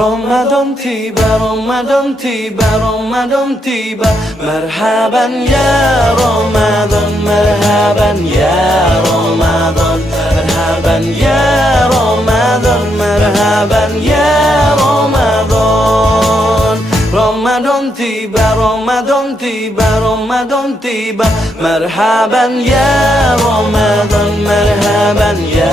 Ramadan tiba, Ramadan tiba, Ramadan tiba. Marhaban ya Ramadan, marhaban ya Ramadan, marhaban ya Ramadan, marhaban ya Ramadan. Ramadan tiba, Ramadan tiba, Ramadan tiba. Marhaban ya Ramadan, marhaban ya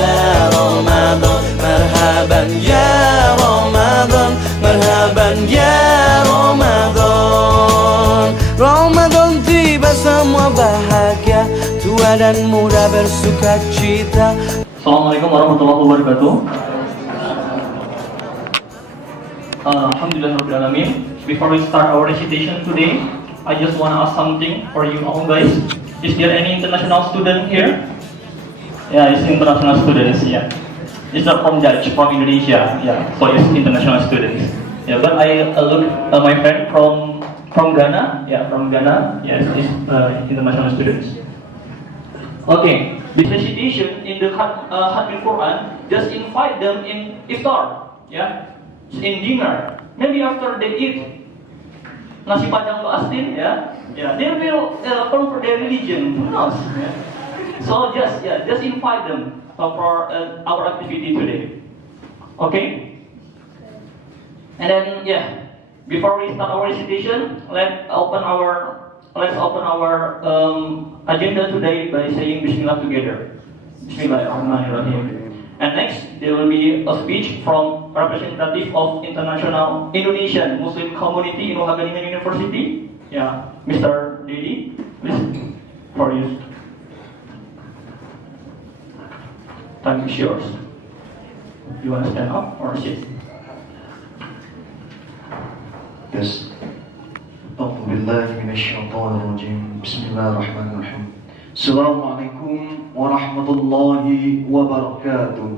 Ramadan, marhaban ya Ramadan, marhaban ya Ramadan. Ramadan tiba, semua bahagia, tua dan muda bersuka cita. Assalamualaikum warahmatullahi wabarakatuh. Alhamdulillahirrahmanirrahim. Before we start our recitation today, I just want to ask something for you all guys. Is there any international student here? Yeah, it's international students, yeah. It's not from Dutch, from Indonesia, yeah. So it's international students. Yeah, but I look my friend from Ghana, yeah, from Ghana, yes, it's international students. Okay, this recitation in the Khatmil Qur'an, just invite them in Iftar, yeah, in dinner. Maybe after they eat nasi padang ba'astin, yeah, they will convert their religion. Who knows? Yeah. So just invite them for our activity today. Okay? And then before we start our recitation, let's open our agenda today by saying Bismillah together. Bismillahirrahmanirrahim. And next, there will be a speech from representative of International Indonesian Muslim Community in Wageningen University. Yeah, Mr. Dedi, please, for you. Time is yours. You want to stand up or sit? Yes. A'udzu billahi minasyaitonir rajim. Bismillahirrahmanirrahim. Assalamualaikum warahmatullahi wabarakatuh.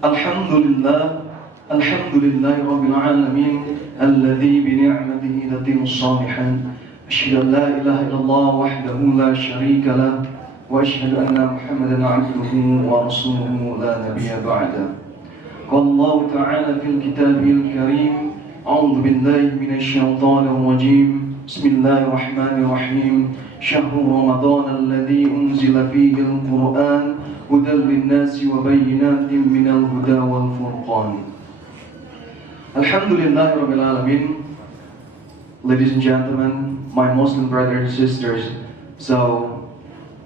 Alhamdulillah, alhamdulillahi rabbil alamin, alladhi bi ni'matihi tatimmu shalihan. Asyhadu an la ilaha illallah wahdahu la syarika lah, wa asyhadu anna Muhammadan 'abduhu wa rasuluhu la nabiyya ba'da. Qala Allah ta'ala fil kitabil karim, a'udzu billahi minasy syaithanir rajim. Bismillahirrahmanirrahim. Syahrul Ramadan alladzi unzila fihi al-Qur'an hudan lin-nasi wa bayyinatin minal huda wal furqan. Alhamdulillahirabbil alamin. Ladies and gentlemen, my Muslim brothers and sisters, so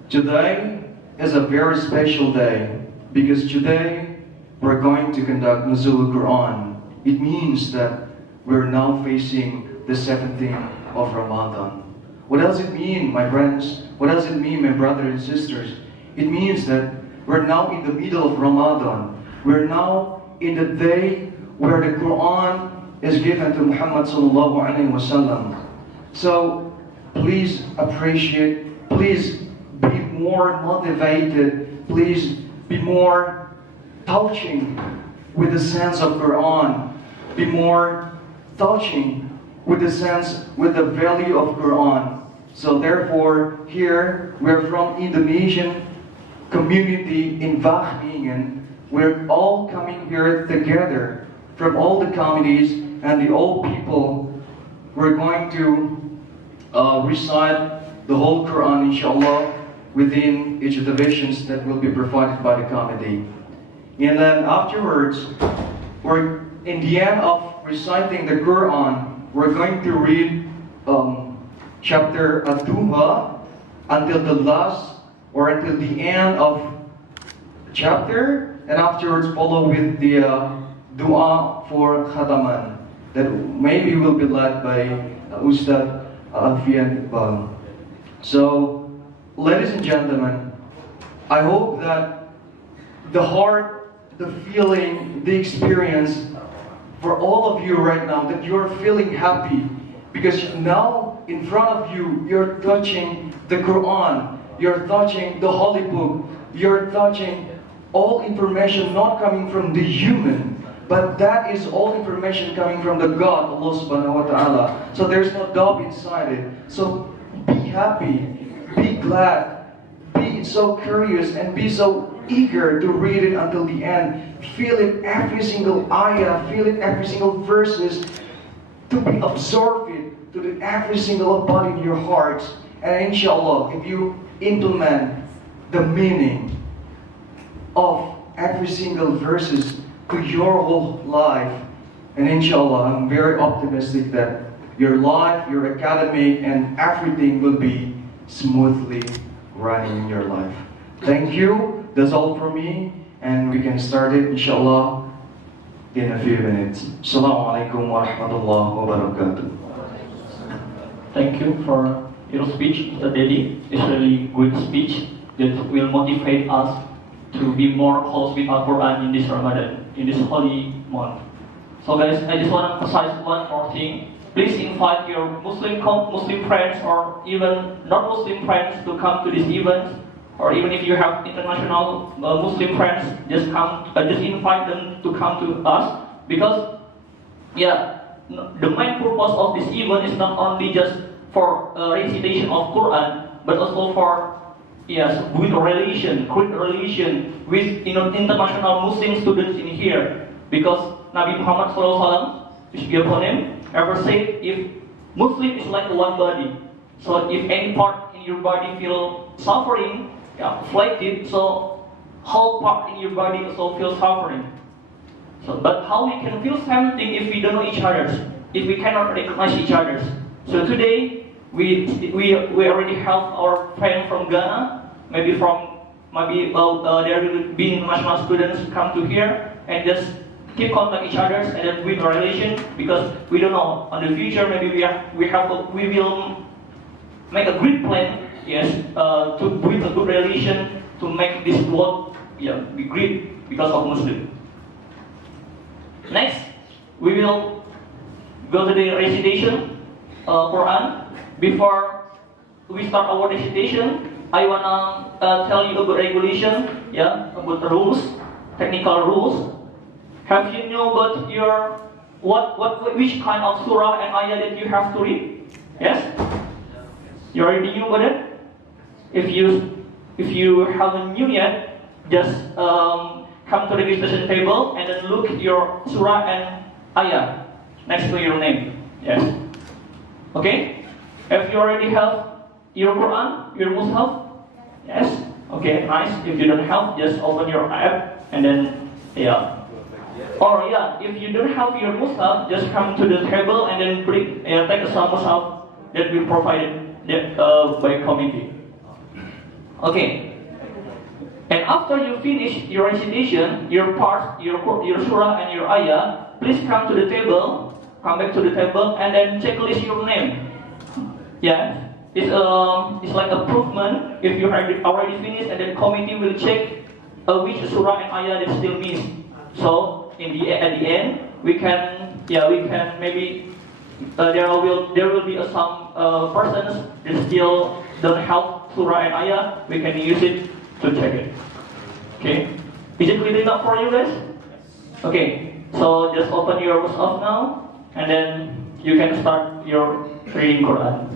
today is a very special day because today we're going to conduct Nuzul Qur'an. It means that we're now facing the 17th of Ramadan. What does it mean, my friends? What does it mean, my brothers and sisters? It means that we're now in the middle of Ramadan. We're now in the day where the Quran is given to Muhammad sallallahu alaihi wasallam. So please appreciate, please be more motivated, please be more touching with the sense of Quran, be more touching with the sense, with the value of Quran. So therefore, here we're from Indonesian community in Wageningen. We're all coming here together from all the communities and the old people. We're going to recite the whole Quran, inshallah, within each of the visions that will be provided by the committee. And then afterwards, we're in the end of reciting the Quran, we're going to read chapter Ad-Duha until the last or until the end of chapter, and afterwards follow with the dua for Khataman that maybe will be led by Ustad Alfian Iqbal. So, ladies and gentlemen, I hope that the heart, the feeling, the experience for all of you right now, that you're feeling happy because now in front of you, you're touching the Quran, you're touching the Holy Book, you're touching all information not coming from the human, but that is all information coming from the God, Allah subhanahu wa ta'ala. So there's no doubt inside it. So be happy, be glad, be so curious and be so eager to read it until the end. feel it every single ayah, feel it every single verses, to be absorbed it to the every single body in your heart. And inshallah, if you implement the meaning of every single verses to your whole life, and inshallah, I'm very optimistic that your life, your academic, and everything will be smoothly running in your life. Thank you. That's all for me, and we can start it inshallah in a few minutes. Assalamu alaikum wa rahmatullahi wa barakatuh. Thank you for your speech, Mr. Dedi. It's really good speech that will motivate us to be more close with Al-Quran in this Ramadan, in this holy month. So guys, I just want to emphasize one more thing. Please invite your Muslim friends or even non-Muslim friends to come to this event. Or even if you have international Muslim friends, just invite them to come to us. Because, the main purpose of this event is not only just for recitation of Quran, but also for good relation with international Muslim students in here. Because Nabi Muhammad SAW, peace be upon him, ever said, if Muslim is like one body. So if any part in your body feel suffering, afflicted, so whole part in your body also feels suffering. So, but how we can feel something if we don't know each other, if we cannot recognize each other? So today we already have our friend from Ghana, maybe there will be international students come to here and just keep contact each other and then build a relation, because we don't know on the future maybe we will make a great plan, to build a good relation to make this world be great because of Muslim. Next, we will go to the recitation Quran. Before we start our recitation, I wanna tell you about regulation, about the rules, technical rules. Have you know about which kind of surah and ayah that you have to read? Yes? You already knew about it? If you haven't knew yet, just come to the registration table and then look your surah and ayah next to your name. Yes. Okay? If you already have your Quran, your Mus'haf? Yes? Okay, nice. If you don't have, just open your app and then, Or if you don't have your Mus'haf, just come to the table and then take some Mus'haf that we provided by committee. Okay. And after you finish your recitation, your part, your surah and your ayah, please come to the table, come back to the table, and then checklist your name. It's like a improvement if you already finished, and then committee will check which surah and ayah that still miss. So at the end, we can maybe there will be some persons that still don't have surah and ayah. We can use it to check it. Okay, is it clear enough for you guys? Okay, so just open your Mus'haf now, and then you can start your reading Quran.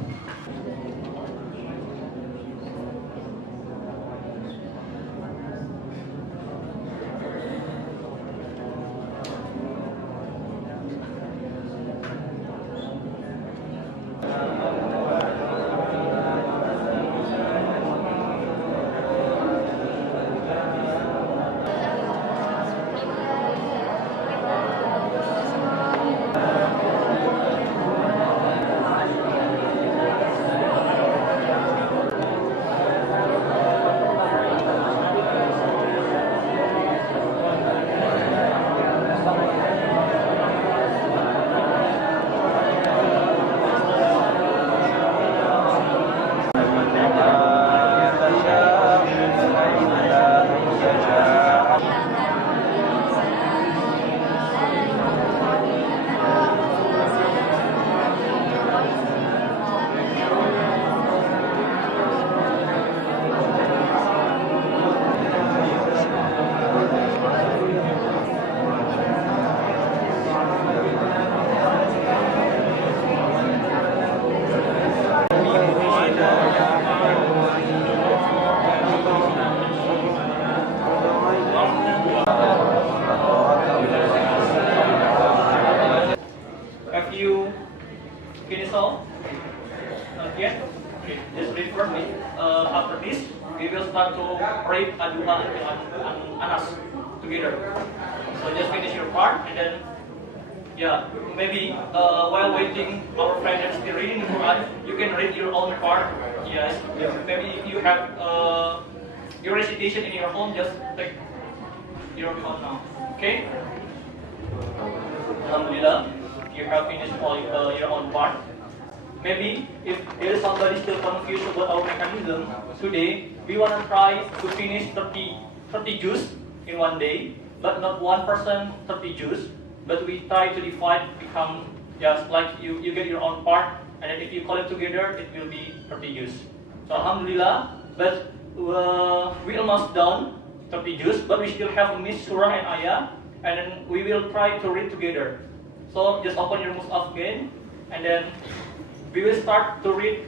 finish all? Not yet? Okay, just read for me. After this, we will start to read Aduha and Anas together. So just finish your part and then, yeah, maybe while waiting our friend is still reading the Quran, you can read your own part. Yes, maybe if you have your recitation in your home, just take your own now. Okay? Alhamdulillah, you have finished all your own part. Maybe if there is somebody still confused about our mechanism, today we want to try to finish 30 juz in one day, but not one person 30 juz, but we try to divide, become just like you get your own part, and then if you call it together, it will be 30 juz. So Alhamdulillah, but we almost done 30 juz, but we still have a miss surah and ayah, and then we will try to read together. So just open your mushaf again, and then we will start to read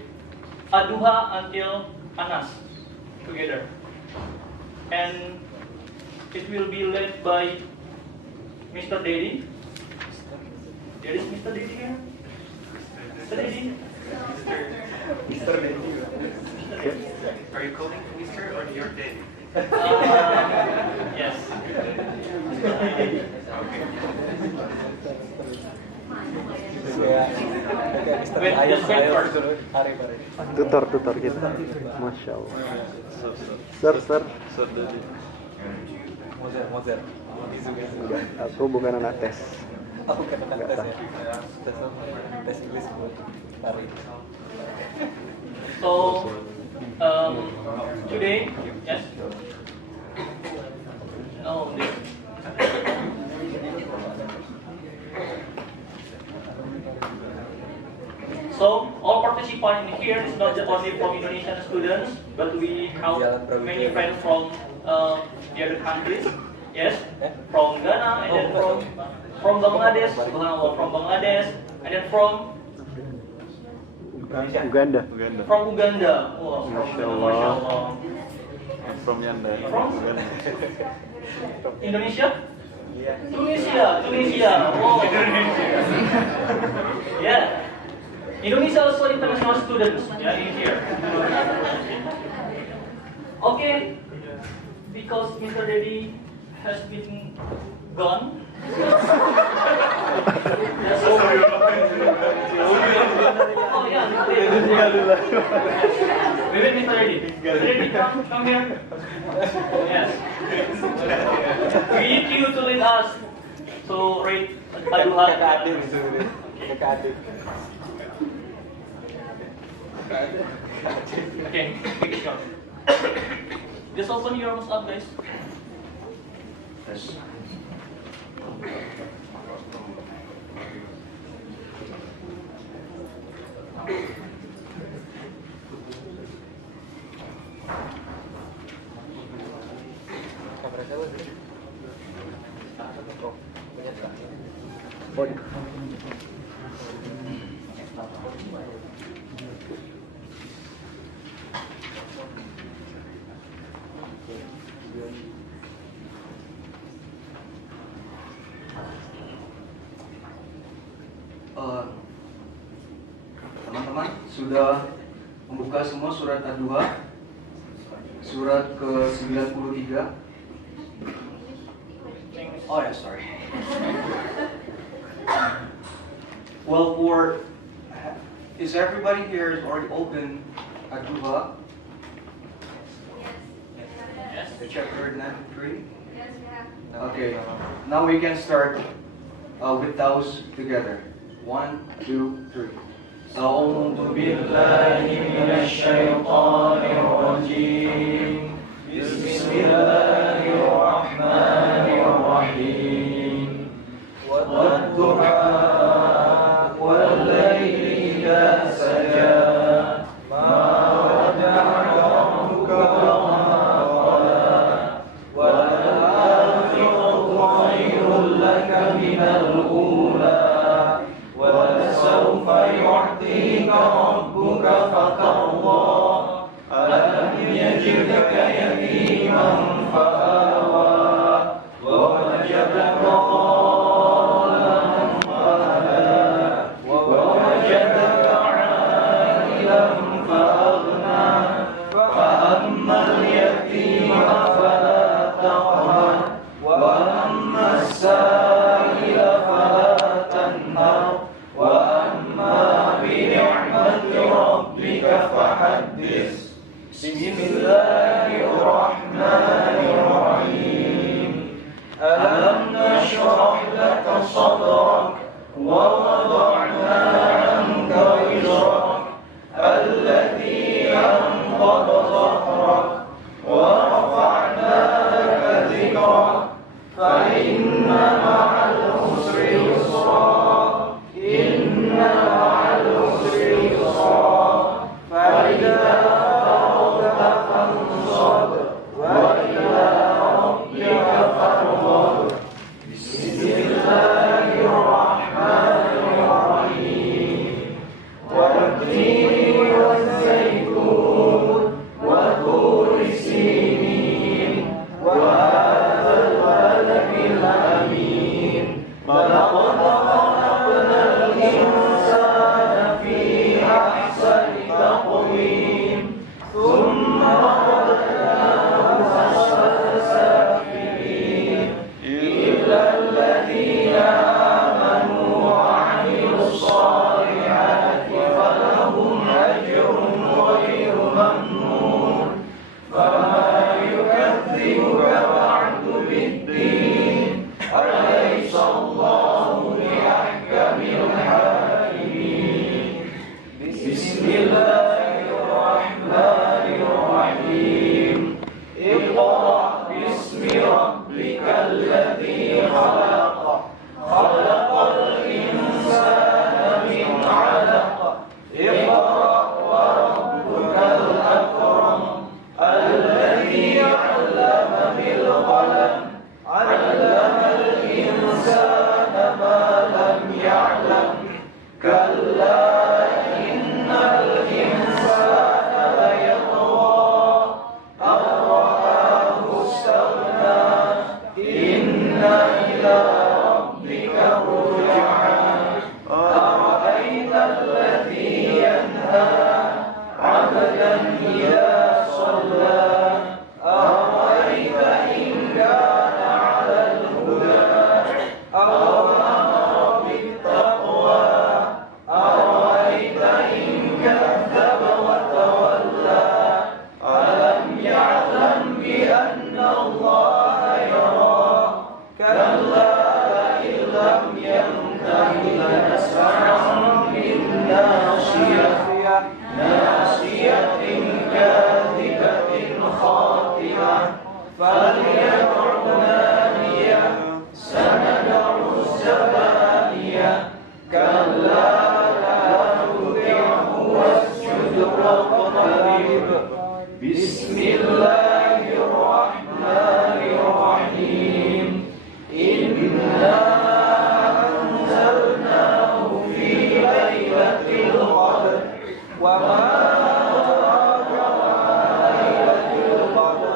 Aduha until Anas together. And it will be led by Mr. Dedi. There is Mr. Dedi here? Mr. Dedi? Mr. Daddy. Are you calling Mr. or your daddy? Yes. Wait, just wait first. Tutor kita. Masya Allah. Sir. Mozer. Enggak, aku bukan anak tes. Aku bukan anak tes ya. Tes Inggris buat Tari. So, today, yes. No, this. So, all participants in here is not just only from Indonesian students, but we have many friends from the other countries. Yes, from Ghana, and then from Bangladesh, from Bangladesh, and then from Uganda. From Uganda. Oh, from Uganda, mashallah. From Yanda. From Indonesia? Tunisia. Oh. Yeah. Indonesia also international students. Yeah, in here. Okay. Because Mr. Dedi has been gone. Oh yeah, Mr. Dedi. Mr. Dedi, come here. Yes. We need you to lead us to read Aduha. Okay, make it short. Just open your arms up, guys. Yes. Teman-teman sudah membuka semua surat Ad-Duha, surat ke-93. Oh yeah, sorry. Well, is everybody here is already open Ad-Duha? Yes. The chapter 93? Yes, we have. Okay, now we can start with those together. 1, 2, 3. أعوذ بالله من الشيطان الرجيم بسم الله الرحمن الرحيم والضحى والليل إذا سجى ما ودعك ربك وما قلى والآخرة خير لك من الأولى ولسوف يعطيك ربك فترضى ألم يجدك يتيما فآوى ووجدك ضالا فهدى Bismillahirrahmanirrahim. Alam nashrah laka sadrak wa wada'na 'anka wizrak alladhi anqadha dhahrak wa rafa'na laka dhikrak fa inna ma'al usri yusra inna ma'al usri yusra fa idza faragta fansab wa ila rabbika farghab. Bismillahirrahmanirrahim. Wat-tini waz-zaytun wa turi sinin wa hadzal baladil amin. Laqad khalaqnal insana fi ahsani taqwim. Thumma radadnahu asfala safilin. Illa alladhina amanu wa 'amilus salihati falahum ajrun ghairu mamnun. Fama yukadzibuka ba'du bid-din. Alaysa Allahu biahkamil hakimin. Bismillahirrahmanirrahim. Iqra bismi rabbikal ladzi khalaq. Khalaqal insana min 'alaq. Iqra wa rabbukal akram. Alladzi 'allama bil qalam. 'Allamal insana ma lam ya'lam. Kalla innal insana layatgha an ra'ahu istaghna. Inna ila rabbika ruj'an. Ara'aita alladhi yanha 'abdan idha shalla. Ara'aita in kana 'ala al-huda aw amara bit-taqwa. Ara'aita in kadzdzaba wa tawalla. Alam ya'lam bi anna Allaha yara. Kalla in lam yantahi lanasfa'an bin-nasiyah. Nasiyatin kadhibatin khatimah. Falyad'u nadiyah. Sanad'u zabaniyah. Kalla la tuti'hu wasjud waqtarib. Bismillahirrahmanirrahim. Inna anzalnahu fi lailatul qadr. Wa ma adraka ma lailatul qadr.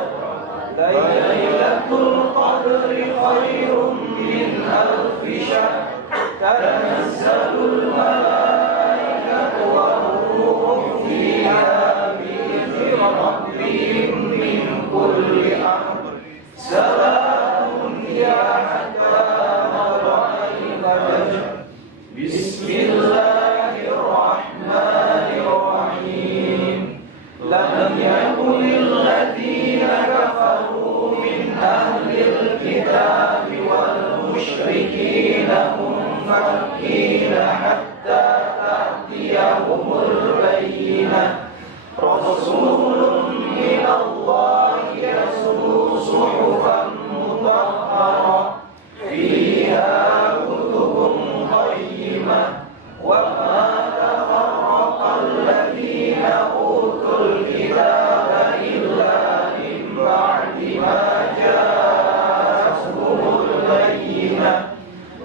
Lailatul qadri khairum min alfi shahr. Tanazzalul malaikatu war-ruhu fiha bi'izni rabbihim min kulli amr. Salamun hiya hatta matla'il fajr. Bismillahirrahmanirrahim. Lam yakunil ladzina kafaru min ahlil kitabi wal musyrikina munfakkina hatta ta'tiyahumul bayyinah. Rasulun minallahi yatlu suhufan mutahharah fiha kutubun qayyimah. Wa ma tafarraqa alladhina utul kitaba illa min ba'di ma ja'atuhumul bayyinah.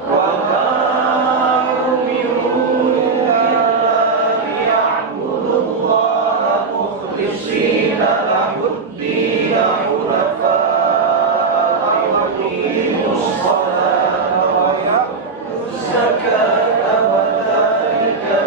Wa ma umiru illa liya'budullaha mukhlishina lahud-din hunafa'a wa yuqimus salata wa yu'tuz zakata wa dhalika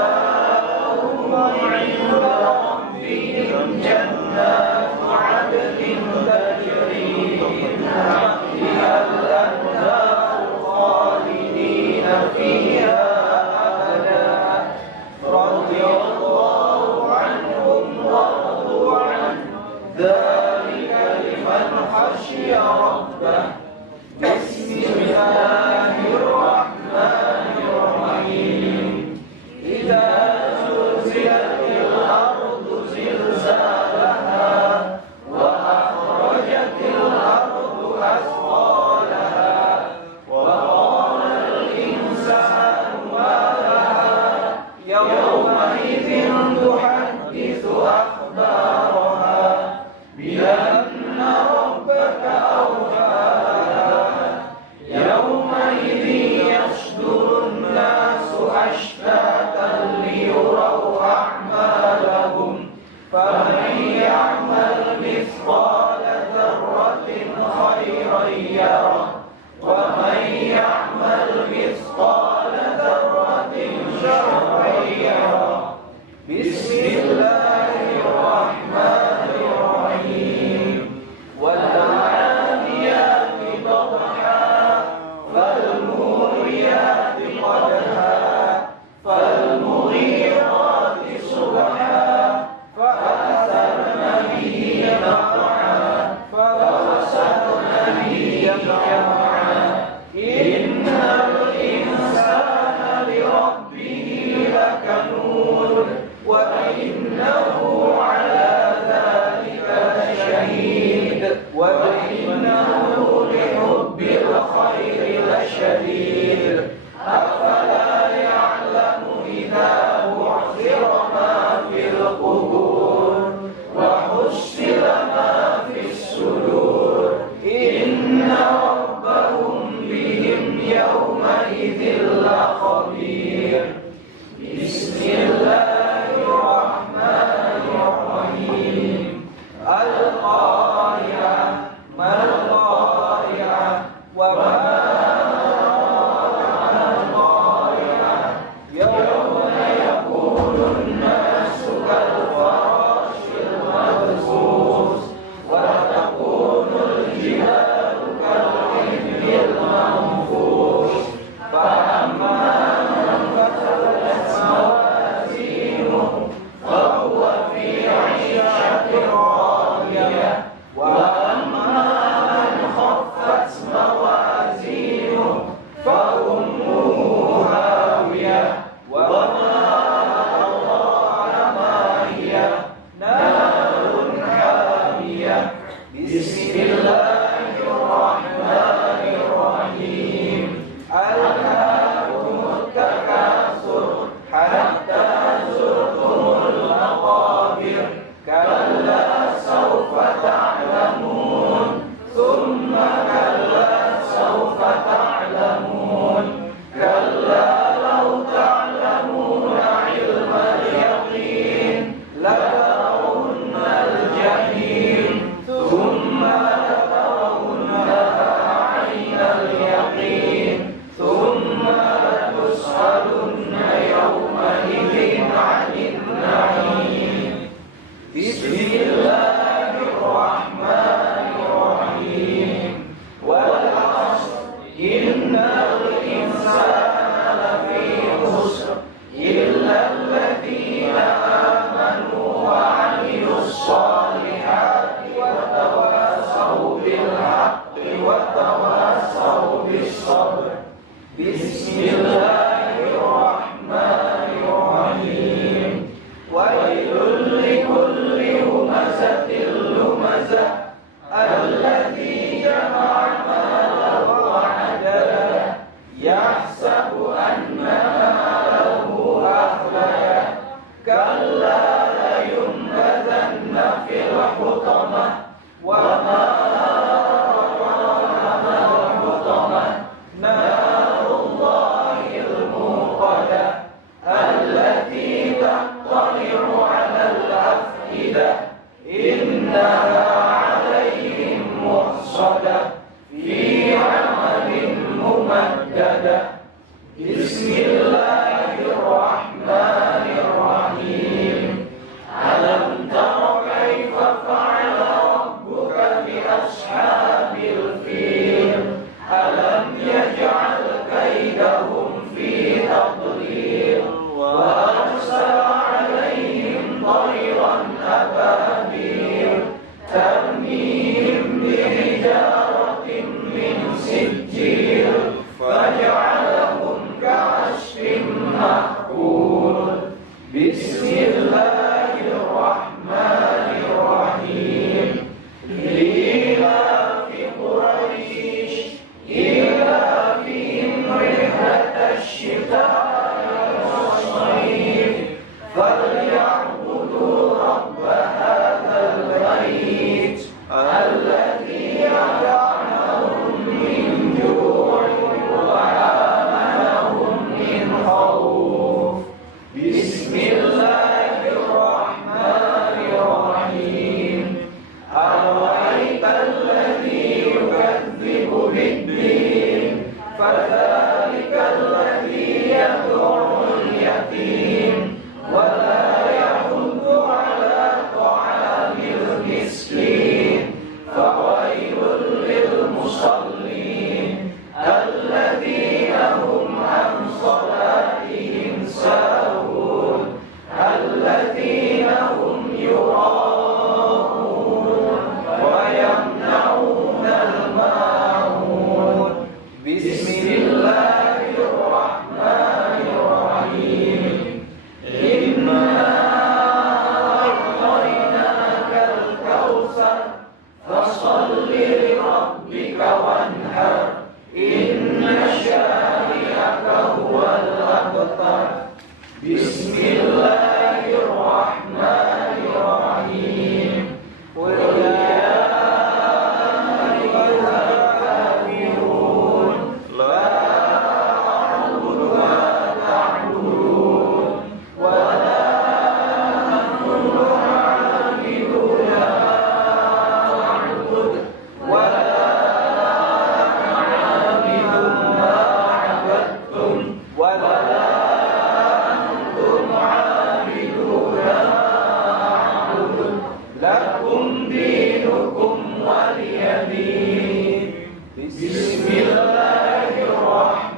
جزاؤهم عند ربهم جنات عدن تجري من تحتها الأنهار خالدين فيها أبدا رضي الله عنهم ورضوا عنه ذلك لمن خشي ربه بسم الله الرحمن الرحيم إذا زلزلت الأرض زلزالها وأخرجت الأرض أثقالها وقال الإنسان ما لها يومئذ تحدث أخبارها بأن ربك أوحى لها يومئذ يصدر الناس أشتاتا ليروا أعمالهم فمن يعمل مثقال ذرة خيرا يره ومن يعمل مثقال ذرة شرا يره بسم الله الرحمن الرحيم والعاديات ضبحا فالموريات قدحا فالمغيرات صبحا فأثرن به نقعا فوسطن به جمعا إن الإنسان لربه لكنود وإنه على ذلك لشهيد وإنه لحب الخير لشديد أفلا يعلم إذا بعثر ما في القبور وحصل ما في الصدور إن ربهم بهم يومئذ لخبير بسم الله الرحمن الرحيم القارعة ما القارعة وما القارعة يوم يكون الناس كالفراش المبثوث وتكون الجبال كالعهن المنفوش فأما من ثقلت موازينه فهو في عيشة راضية وأما من خفت موازينه فأمه هاوية وما أدراك ما هي نار حامية بسم الله الرحمن الرحيم ألهاكم التكاثر حتى زرتم المقابر كلا سوف تعلمون ثم كلا سوف تعلمون كلا لو تعلمون علم اليقين لترون الجحيم ثم لترونها عين اليقين ثم لتسألن يومئذ عن النعيم بسم الله الرحمن الرحيم والعصر إن الإنسان لفي خسر إلا الذين آمنوا وعملوا الصالحات وتواصوا بالحق وتواصوا بالصبر بسم الله الرحمن الرحيم ويل لكل همزة لمزة الذي جمع مالا وعدده يحسب أن ماله أخلده كلا لينبذن في الحطمة وما أدراك ما الحطمة نار الله الموقدة التي تطلع على الأفئدة إنها عليهم مؤصدة في عمل ممددة بسم الله الرحمن Bismillahirrahmanirrahim.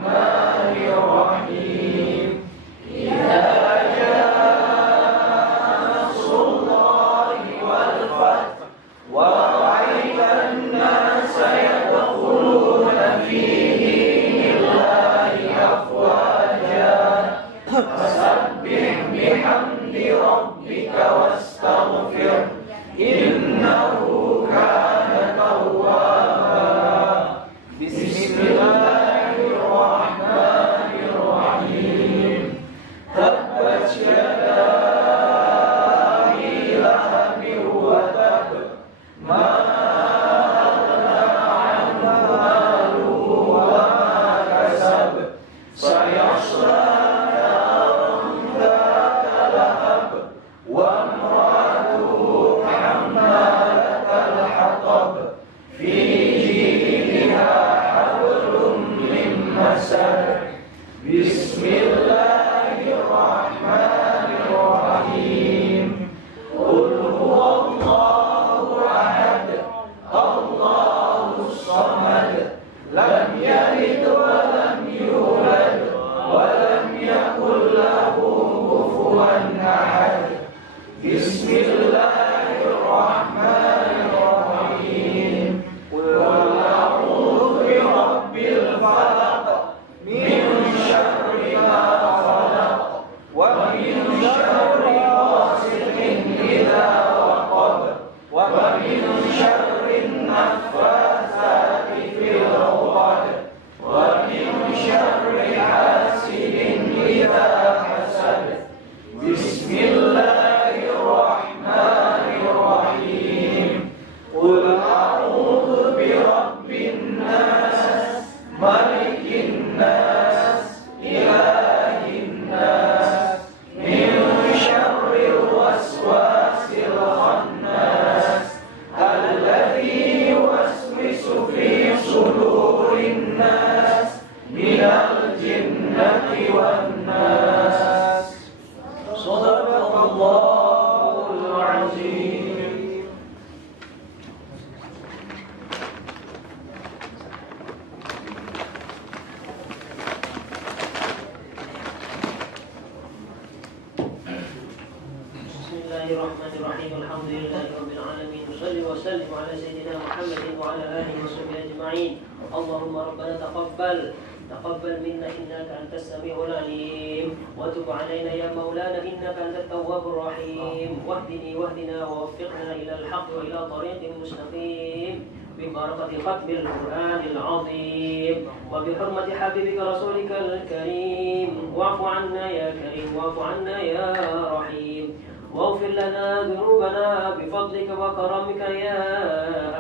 Alhamdulillahirabbil alamin. Shalli wa sallim ala sayyidina Muhammadin wa ala alihi wa sahbihi ajma'in. Allahumma rabbana taqabbal minna innaka antas samiul alim wa tub alaina ya maulana innaka antat tawwabur rahim. Wahdina wa waffiqna ila al-haqq wa ila tariqil mustaqim. ببركة ختم القرآن العظيم وبحرمة حبيبك رسولك الكريم واعف عنا يا كريم واعف عنا يا رحيم واغفر لنا ذنوبنا بفضلك وكرمك يا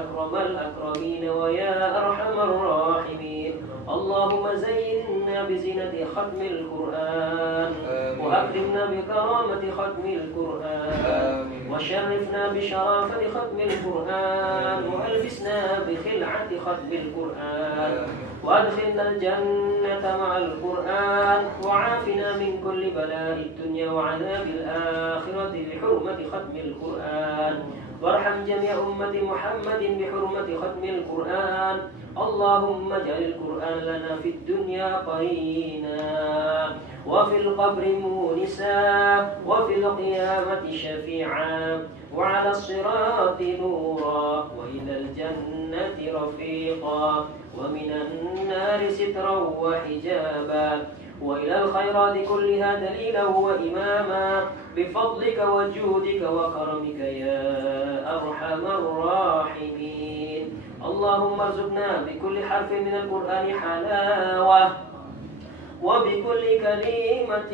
أكرم الأكرمين ويا أرحم الراحمين اللهم زينا بزينة ختم القرآن وأكرمنا بكرامة ختم القرآن وشرفنا بشرافة ختم القرآن وألبسنا بخلعة ختم القرآن وأدخلنا الجنة مع القرآن وعافنا من كل بلاء الدنيا وعذاب الآخرة بحرمة ختم القرآن وارحم جميع أمة محمد بحرمة ختم القرآن اللهم اجعل القرآن لنا في الدنيا قرينا وفي القبر مونسا وفي القيامة شفيعا وعلى الصراط نورا وإلى الجنة رفيقا ومن النار سترا وحجابا وإلى الخيرات كلها دليلا وإماما بفضلك وجودك وكرمك يا أرحم الراحمين اللهم ارزقنا بكل حرف من القرآن حلاوة وبكل كلمة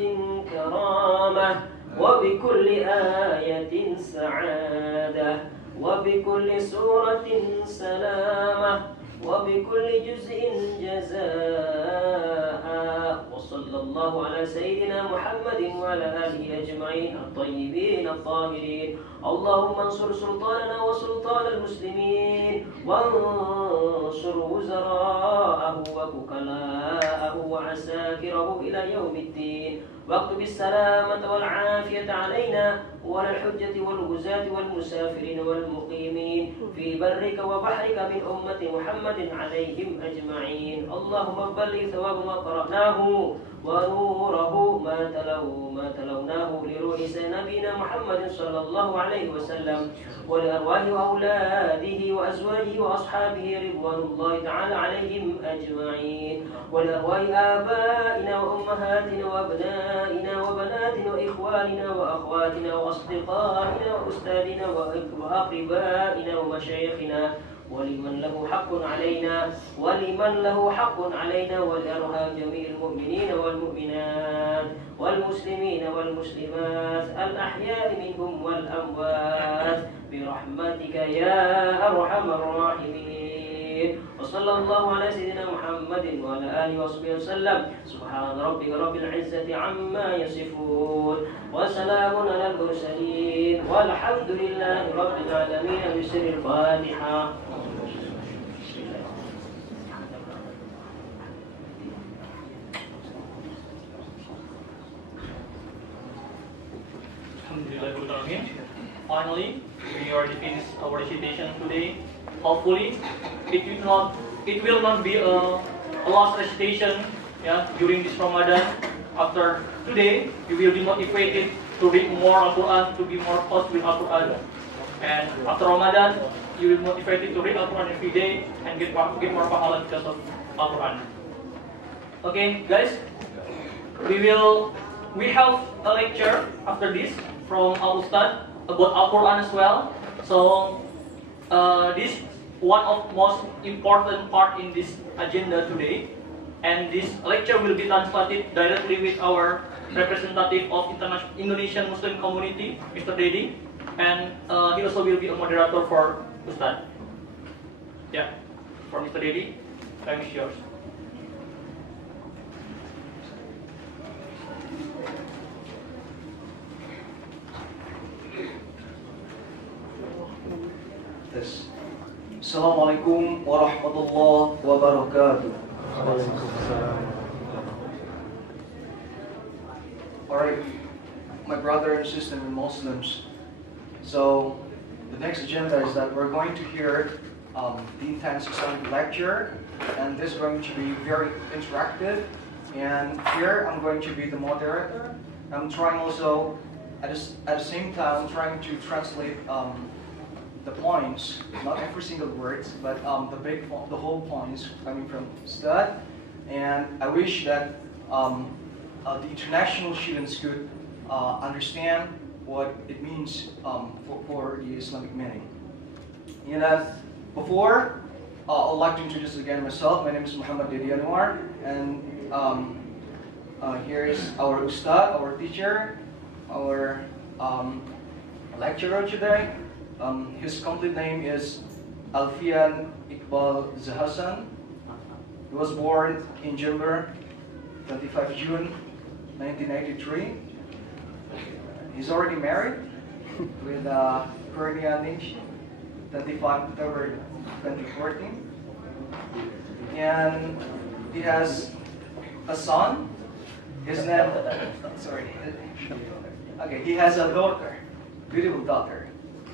كرامة وبكل آية سعادة وبكل سورة سلامة وبكل جزء جزاء وصلى الله على سيدنا محمد وعلى آله أجمعين الطيبين الطاهرين اللهم انصر سلطاننا وسلطان المسلمين وانصر وزراءه ووكلاءه وعساكره إلى يوم الدين واكتب السلامة والعافية علينا وعلى الحجة والغزاة والمسافرين والمقيمين في برك وبحرك من أمة محمد عليهم أجمعين. اللهم بلغ ثواب ما قرأناه ونوره ما تلوناه لروح نبينا محمد صلى الله عليه وسلم ولأرواح أولاده وأزواجه وأصحابه رضوان الله تعالى عليهم أجمعين ولأرواح آبائنا وأمهاتنا وأبنائنا وبناتنا وإخواننا وأخواتنا وأصدقائنا وأستاذنا وأقربائنا ومشايخنا ولمن له حق علينا ولأرحام جميع المؤمنين والمؤمنات والمسلمين والمسلمات الأحياء منهم والأموات برحمتك يا أرحم الراحمين. وصلى الله على سيدنا محمد وعلى آله وصحبه وسلم. سبحان ربك رب العزة عما يصفون وسلام على المرسلين والحمد لله رب العالمين. بسر الفاتحة. Finally, we already finished our recitation today. Hopefully, it will not be a last recitation during this Ramadan. After today, you will be motivated to read more Al-Quran, to be more close with Al-Quran. And after Ramadan, you will be motivated to read Al-Quran every day and get more pahala because of Al-Quran. Okay, guys, we have a lecture after this from Al Ustad about Al-Quran as well. So this one of most important part in this agenda today, and this lecture will be translated directly with our representative of Indonesian Muslim community, Mr. Dedi, and he also will be a moderator for Ustad. Yeah, for Mr. Dedi, time is yours. Assalamualaikum warahmatullahi wabarakatuh. Alright, my brother and sister and Muslims. So the next agenda is that we're going to hear the intense Islamic lecture, and this is going to be very interactive. And here I'm going to be the moderator. I'm trying also at the same time trying to translate the points, not every single words, but the whole points coming from Ustad. And I wish that the international students could understand what it means for the Islamic meaning. And before, I'd like to introduce again myself. My name is Muhammad Dedi Anwar, and here is our Ustad, our teacher, our lecturer today. His complete name is Alfian Iqbal Zahasan. He was born in Jilbur, 25 June 1983. He's already married with Korean age, 25 October 2014. And he has a son. His name, okay, he has a daughter, beautiful daughter.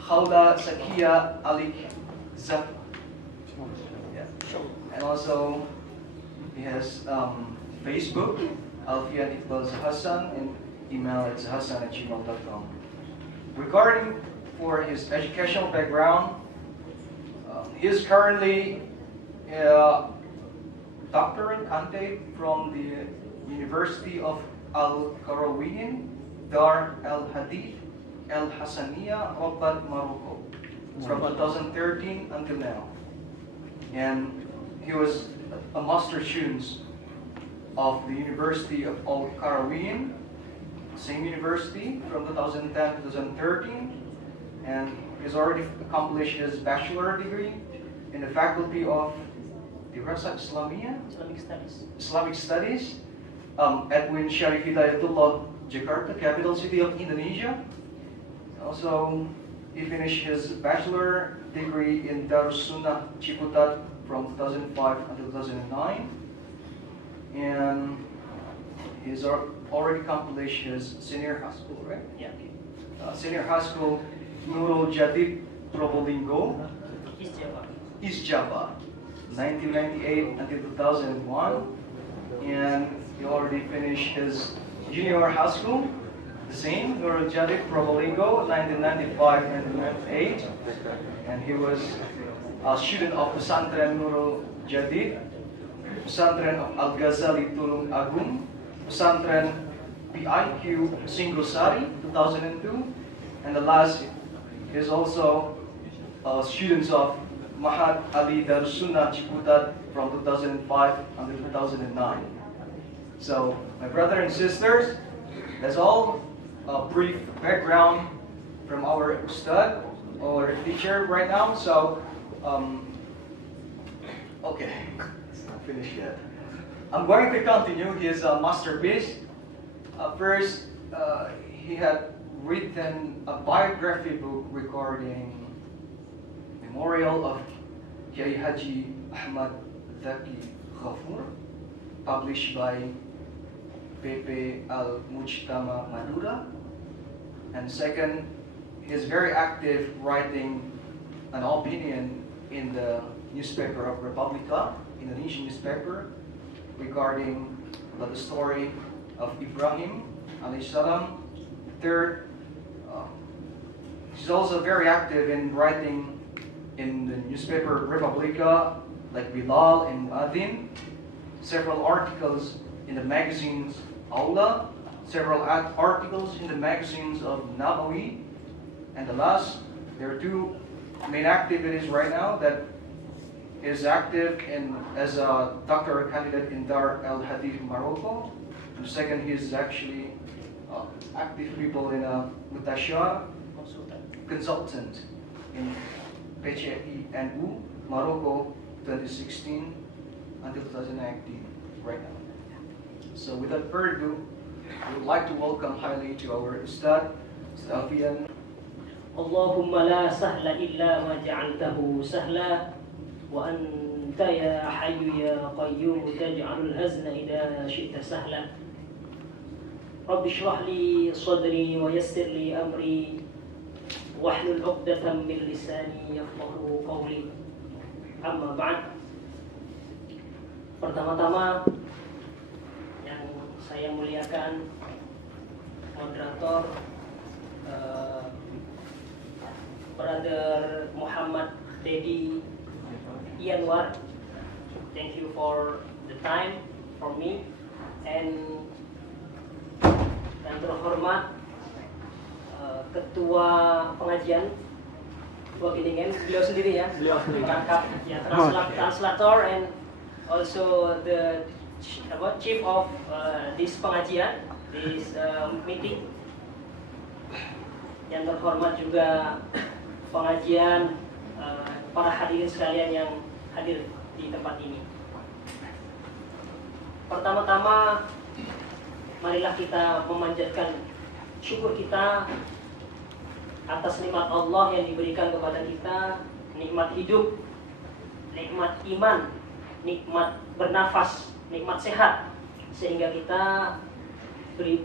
Khawda Sakia Alik Zaf. Yeah. And also he has Facebook, Alfian Iqbal Zahasan, and email at zahasan@gmail.com. Regarding for his educational background, he is currently a doctorate candidate from the University of Al-Qarawiyyin, Dar al-Hadith, Al-Hassaniya, Rabat, Morocco, from 2013 until now. And he was a master student of the University of Al-Qarawiyyin, same university, from 2010 to 2013. And he's already accomplished his bachelor degree in the faculty of Dirasat Islamiyah, Islamic Studies, Edwin Sharif Hidayatullah, Jakarta, capital city of Indonesia. Also, he finished his bachelor degree in Darus Sunnah Ciputat from 2005 until 2009. And he's already accomplished his senior high school, right? Yeah. Senior high school, Nurul Jadid, Probolinggo, East Java, 1998 until 2001, and he already finished his junior high school, the same, Nurul Jadid, Probolinggo, 1995 and 1998, and he was a student of Pesantren Nurul Jadid, Pesantren of Al Ghazali Tulung Agung, Pesantren PIQ Singgosari 2002, and the last is also students of Mahat Ali Darussunnah Ciputat from 2005 until 2009. So, my brother and sisters, that's all a brief background from our Ustad, our teacher right now. So, okay, it's not finished yet. I'm going to continue his masterpiece. First, he had written a biography book regarding memorial of Kiai Haji Ahmad Zaki Ghafur, published by PP Al-Mujtama Madura. And second, he's very active writing an opinion in the newspaper of Republica, Indonesian newspaper, regarding the story of Ibrahim alayhi salam. Third, he's also very active in writing in the newspaper Republica, like Bilal and Adin, several articles in the magazines Aula, several articles in the magazines of Nabawi, and the last, there are two main activities right now that is active as a doctoral candidate in Dar El Hadith, Morocco. And the second, he is actually active people in a Mutashar consultant in PCINU, Morocco, 2016 until 2019, right now. So without further ado, we would like to welcome highly to our Ustad, Alfian. Allahumma la sahla illa ma ja'altahu sahla wa anta ya hayyu ya qayyum taj'alul hazna idha syi'ta sahla. Rabbi shrah li sadri wa yassir li amri wahlul 'uqdatam min lisani yafqahu qawli. Amma ba'd. Pertama-tama yang saya muliakan moderator Brother Muhammad Dedi Ianwar, thank you for the time for me, and yang terhormat Ketua Pengajian Wageningen, beliau sendiri ya, merangkap ya, translator and also the chief of this pengajian, this meeting. Yang terhormat juga pengajian, para hadirin sekalian yang hadir di tempat ini. Pertama-tama, marilah kita memanjatkan syukur kita atas nikmat Allah yang diberikan kepada kita, nikmat hidup, nikmat iman, nikmat bernafas, nikmat sehat, sehingga kita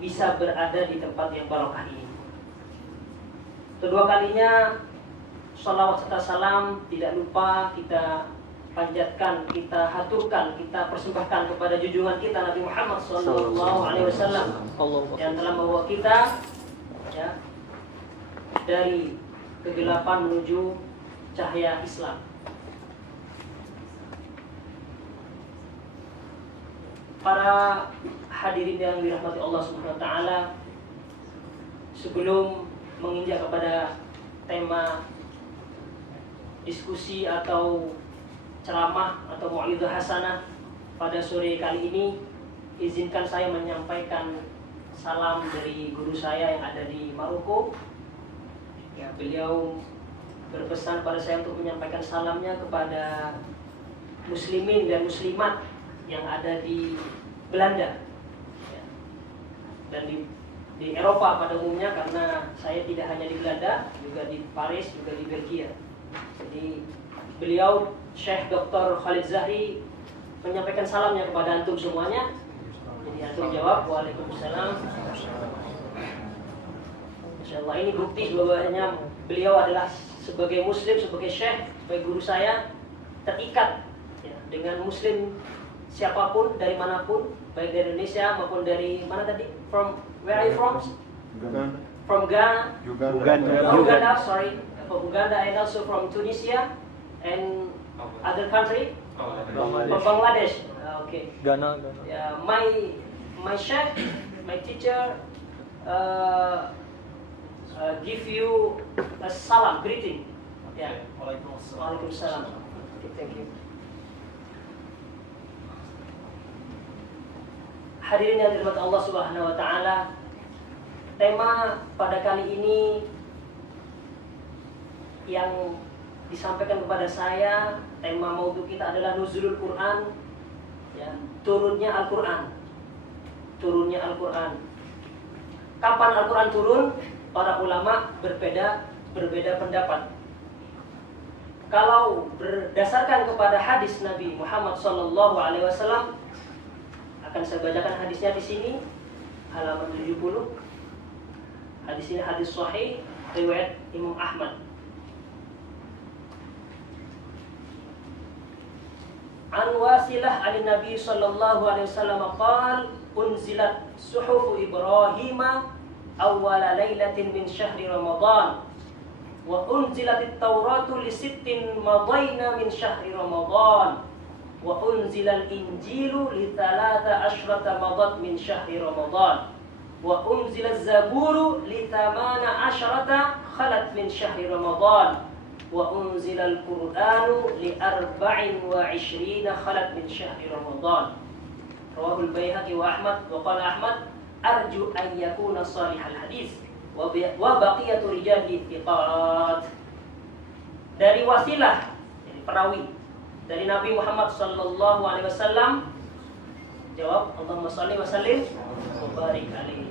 bisa berada di tempat yang barokah ini. Kedua kalinya, sholawat serta salam tidak lupa kita panjatkan, kita haturkan, kita persembahkan kepada junjungan kita Nabi Muhammad SAW yang telah membawa kita ya, dari kegelapan menuju cahaya Islam. Para hadirin yang dirahmati Allah Subhanahu wa taala, sebelum menginjak kepada tema diskusi atau ceramah atau mau'izah hasanah pada sore kali ini, izinkan saya menyampaikan salam dari guru saya yang ada di Maroko. Ya, beliau berpesan pada saya untuk menyampaikan salamnya kepada muslimin dan muslimat yang ada di Belanda ya, dan di Eropa pada umumnya, karena saya tidak hanya di Belanda, juga di Paris, juga di Belgia. Jadi beliau Syekh Dr. Khalid Zahri menyampaikan salamnya kepada antum semuanya. Jadi Ya, antum jawab. Waalaikumsalam. Masya Allah, ini bukti bahwasanya beliau adalah sebagai muslim, sebagai syekh, sebagai guru saya terikat ya, dengan muslim siapapun dari manapun, baik dari Indonesia maupun dari mana tadi? From where are you from? From Ghana. Uganda, sorry. From Uganda and also from Tunisia and other country. Bangladesh. Okay. Ghana. Yeah, my chef, my teacher give you a salam greeting. Yeah. Waalaikumsalam. Okay, thank you. Hadirin yang dirahmati Allah Subhanahu wa taala, tema pada kali ini yang disampaikan kepada saya, tema maudhu kita adalah nuzulul Qur'an, ya, turunnya Al-Qur'an. Turunnya Al-Qur'an. Kapan Al-Qur'an turun? Para ulama berbeda pendapat. Kalau berdasarkan kepada hadis Nabi Muhammad SAW, akan saya bacakan hadisnya di sini, halaman 70. Hadis ini hadis sahih riwayat Imam Ahmad. An Wasilah an Nabi sallallahu alaihi wasallam qala unzilat suhufu Ibrahim awwala lailatin min syahri Ramadan wa unzilat at-tauratu li sittin madayna min syahri Ramadan wa unzilal injilu li thalatha ashrata madat min syahri Ramadan wa unzilaz zaburu li thamana ashrata khalat min syahri Ramadan wa unzilal Qur'anu li arba'in wa ishrina khalat min syahri Ramadan. Rawahul Baihaqi wa Ahmad wa qala Ahmad arju an yakuna salihal hadis wa baqiyatu rijali thiqat. Dari Wasilah, jadi perawi dari Nabi Muhammad sallallahu alaihi wasallam, jawab Allahumma shalli wa sallim wa barik alaihi.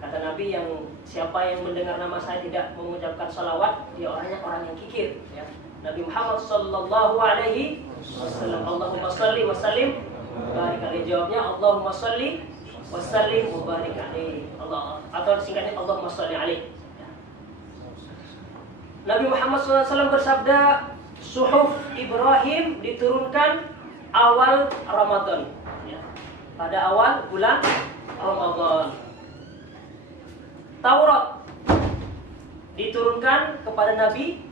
Kata Nabi, yang siapa yang mendengar nama saya tidak mengucapkan salawat, dia orangnya orang yang kikir ya. Nabi Muhammad sallallahu alaihi wasallam, Allahumma shalli wa sallim wa barik alaihi. Jawabnya Allahumma shalli wa sallim wa barik alaihi. Allah, atau singkatnya Allahumma shalli alaihi ya. Nabi Muhammad SAW bersabda, suhuf Ibrahim diturunkan awal Ramadan ya, pada awal bulan Ramadan. Taurat diturunkan kepada Nabi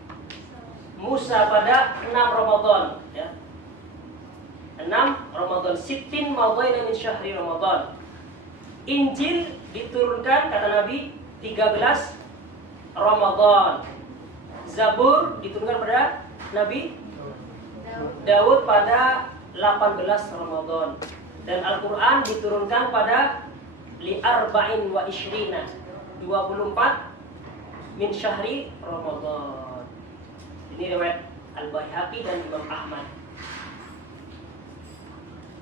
Musa pada 6 Ramadan ya. 6 Ramadan, sittin madayna min syahri Ramadan. Injil diturunkan kata Nabi 13 Ramadan. Zabur diturunkan pada Nabi Daud pada 18 Ramadan. Dan Al-Qur'an diturunkan pada li arba'in wa ishrina, 24 min syahri Ramadan. Ini riwayat Al-Baihaqi dan Imam Ahmad.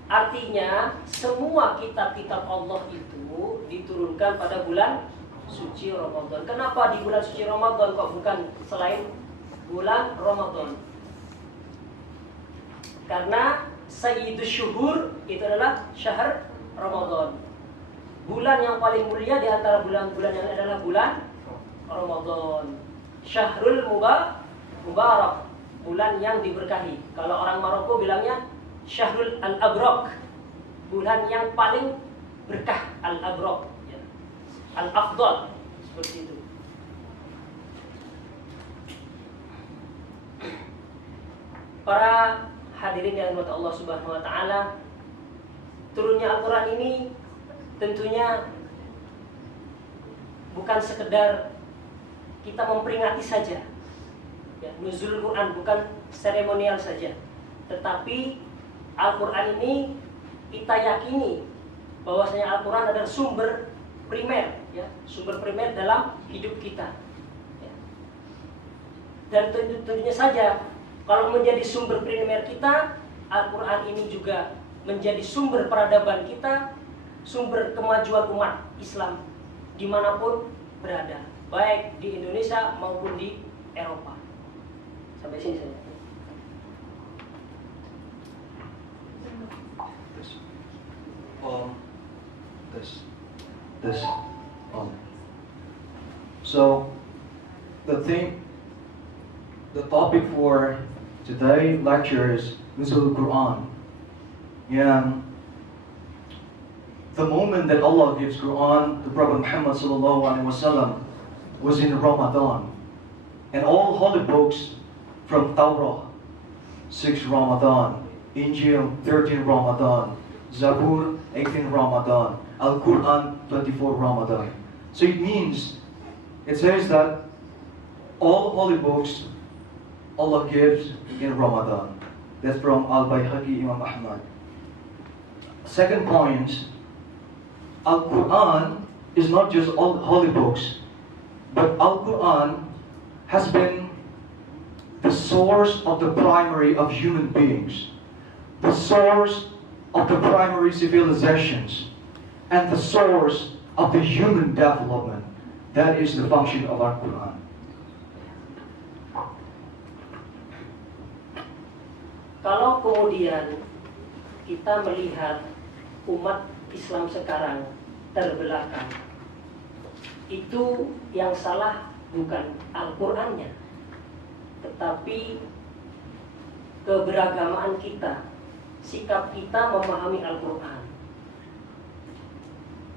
Artinya semua kitab-kitab Allah itu diturunkan pada bulan suci Ramadan. Kenapa di bulan suci Ramadan kok bukan selain bulan Ramadan? Karena Sayyidus Syuhur itu adalah syahr Ramadan. Bulan yang paling mulia di antara bulan-bulan yang adalah bulan Ramadan. Syahrul Mubarak, bulan yang diberkahi. Kalau orang Maroko bilangnya Syahrul Al-Abraq, bulan yang paling berkah. Al-Abraq ya. Al-Afdal, seperti itu. Para hadirin yang dirahmati Allah Subhanahu wa taala, turunnya Al-Qur'an ini tentunya bukan sekedar kita memperingati saja ya, nuzul Quran bukan seremonial saja, tetapi Al-Quran ini kita yakini bahwasanya Al-Quran adalah sumber primer ya, sumber primer dalam hidup kita ya. Dan tentunya saja kalau menjadi sumber primer kita, Al-Quran ini juga menjadi sumber peradaban kita, sumber kemajuan umat Islam dimanapun berada, baik di Indonesia maupun di Eropa. Sampai sini saja. this. So the topic for today's lecture is Nuzul Quran. And the moment that Allah gives Quran to Prophet Muhammad sallallahu alaihi wasallam was in Ramadan, and all holy books from Torah 6 Ramadan, Injil 13 Ramadan, Zabur 18 Ramadan, Al-Quran 24 Ramadan. So it says that all holy books Allah gives in Ramadan. That's from Al-Bayhaqi Imam Ahmad. Second point, Al-Quran is not just all holy books, but Al-Quran has been the source of the primary of human beings, the source of the primary civilizations, and the source of the human development. That is the function of Al-Quran. Kalau kemudian kita melihat umat Islam sekarang terbelakang, itu yang salah bukan Al-Qur'annya, tetapi keberagamaan kita, sikap kita memahami Al-Qur'an.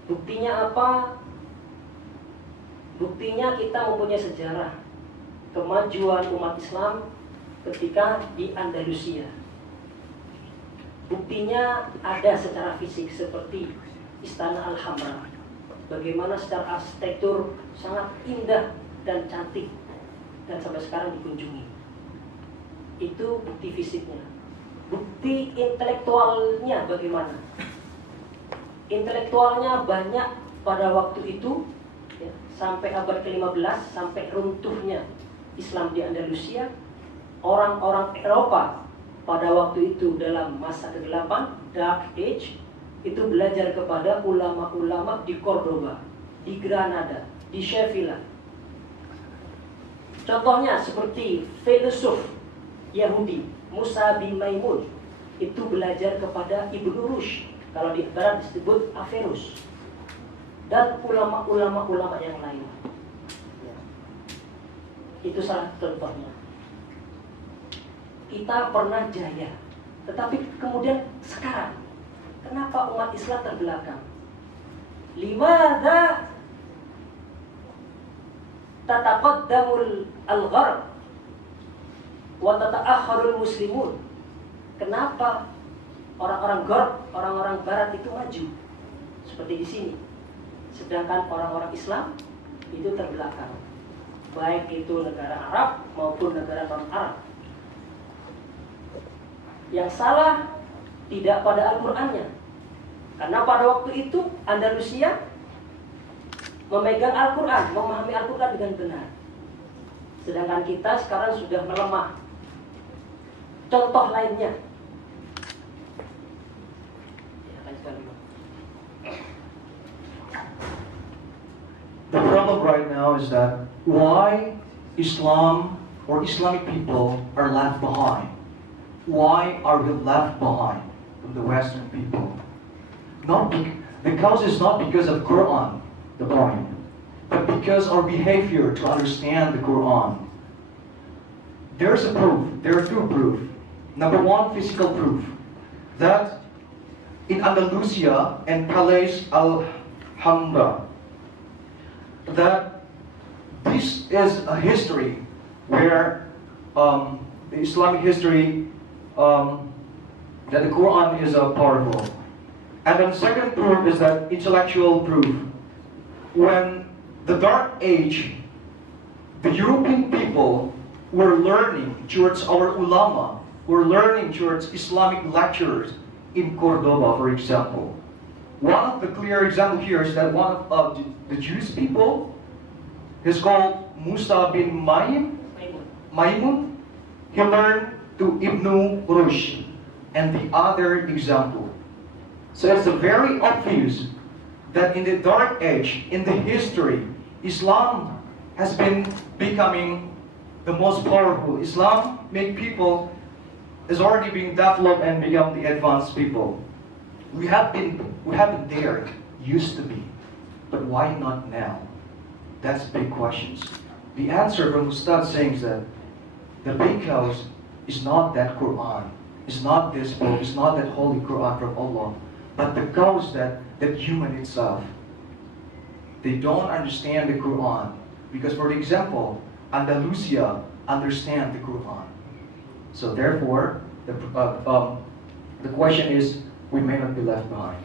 Buktinya apa? Buktinya kita mempunyai sejarah kemajuan umat Islam ketika di Andalusia. Buktinya ada secara fisik seperti Istana Al-Hamra. Bagaimana secara arsitektur sangat indah dan cantik dan sampai sekarang dikunjungi. Itu bukti fisiknya. Bukti intelektualnya bagaimana? Intelektualnya banyak pada waktu itu ya, sampai abad ke-15, sampai runtuhnya Islam di Andalusia. Orang-orang Eropa pada waktu itu dalam masa ke-8, Dark Age, itu belajar kepada ulama-ulama di Cordoba, di Granada, di Sheffield. Contohnya seperti filsuf Yahudi Musa bin Maimun, itu belajar kepada Ibnu Rushd, kalau di barat disebut Averroes, dan ulama-ulama yang lain. Itu salah contohnya. Kita pernah jaya, tetapi kemudian sekarang kenapa umat Islam terbelakang? Limadha tataqaddamul al-gharb wa tata'akhkharul muslimun? Kenapa orang-orang Gharb, orang-orang Barat itu maju seperti di sini, sedangkan orang-orang Islam itu terbelakang, baik itu negara Arab maupun negara non-Arab? Yang salah tidak pada Al-Qur'annya, karena pada waktu itu Andalusia memegang Al-Qur'an, memahami Al-Qur'an dengan benar, sedangkan kita sekarang sudah melemah. Contoh lainnya, the problem right now is that why Islam or Islamic people are left behind. Why are we left behind from the Western people? The cause is not because of Quran, the point, but because our behavior to understand the Quran. There's a proof. There are two proofs. Number one, physical proof that in Andalusia and Palais Al-Hamra, that this is a history where the Islamic history, that the Quran is powerful. And then second proof is that intellectual proof. When the Dark Age, the European people were learning towards our ulama, were learning towards Islamic lecturers in Cordoba, for example. One of the clear example here is that one of the Jewish people is called Musa bin Maimun. He learned to Ibnu Rushd, and the other example. So it's very obvious that in the Dark Age, in the history, Islam has been becoming the most powerful. Islam make people is already being developed and become the advanced people. We have been there, used to be. But why not now? That's big questions. The answer from Ustad saying that the because is not that Qur'an, it's not this book, it's not that holy Qur'an from Allah, but the cause that human itself. They don't understand the Qur'an. Because for example, Andalusia understand the Qur'an. So therefore, the question is, we may not be left behind.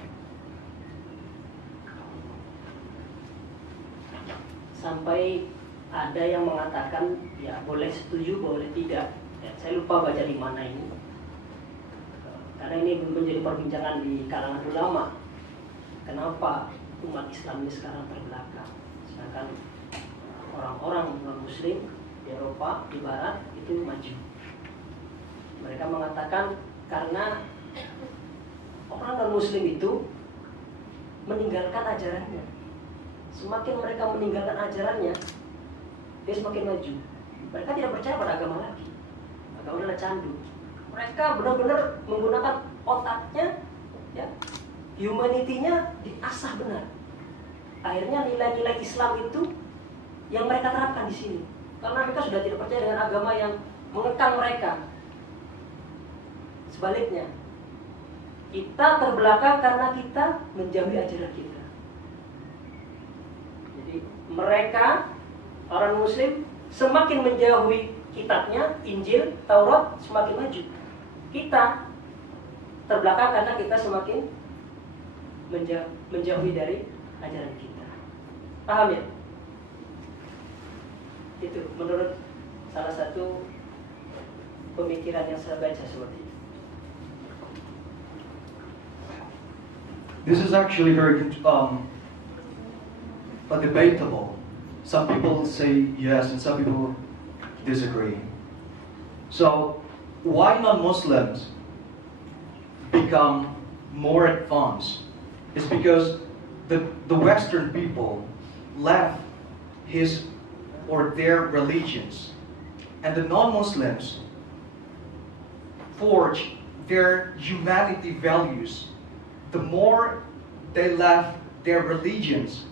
Sampai ada yang mengatakan, ya boleh setuju, boleh tidak. Ya, saya lupa baca di mana ini. Karena ini menjadi perbincangan di kalangan ulama. Kenapa umat Islam ini sekarang terbelakang? Sedangkan orang-orang non-muslim di Eropa, di Barat, itu maju. Mereka mengatakan karena orang non-muslim itu meninggalkan ajarannya. Semakin mereka meninggalkan ajarannya, dia semakin maju. Mereka tidak percaya pada agama lagi. Agama adalah candu. Mereka benar-benar menggunakan otaknya, ya, humanity-nya diasah benar. Akhirnya nilai-nilai Islam itu yang mereka terapkan di sini. Karena mereka sudah tidak percaya dengan agama yang mengekang mereka. Sebaliknya, kita terbelakang karena kita menjauhi ajaran kita. Jadi mereka, orang muslim, semakin menjauhi kitabnya, Injil, Taurat, semakin maju. Kita terbelakang karena kita semakin menjauhi dari ajaran kita. Paham ya? Itu menurut salah satu pemikiran yang saya baca seperti itu. This is actually very debatable. Some people say yes and some people disagree. So, why non-Muslims become more advanced? It's because the Western people left his or their religions, and the non-Muslims forge their humanity values. The more they left their religions,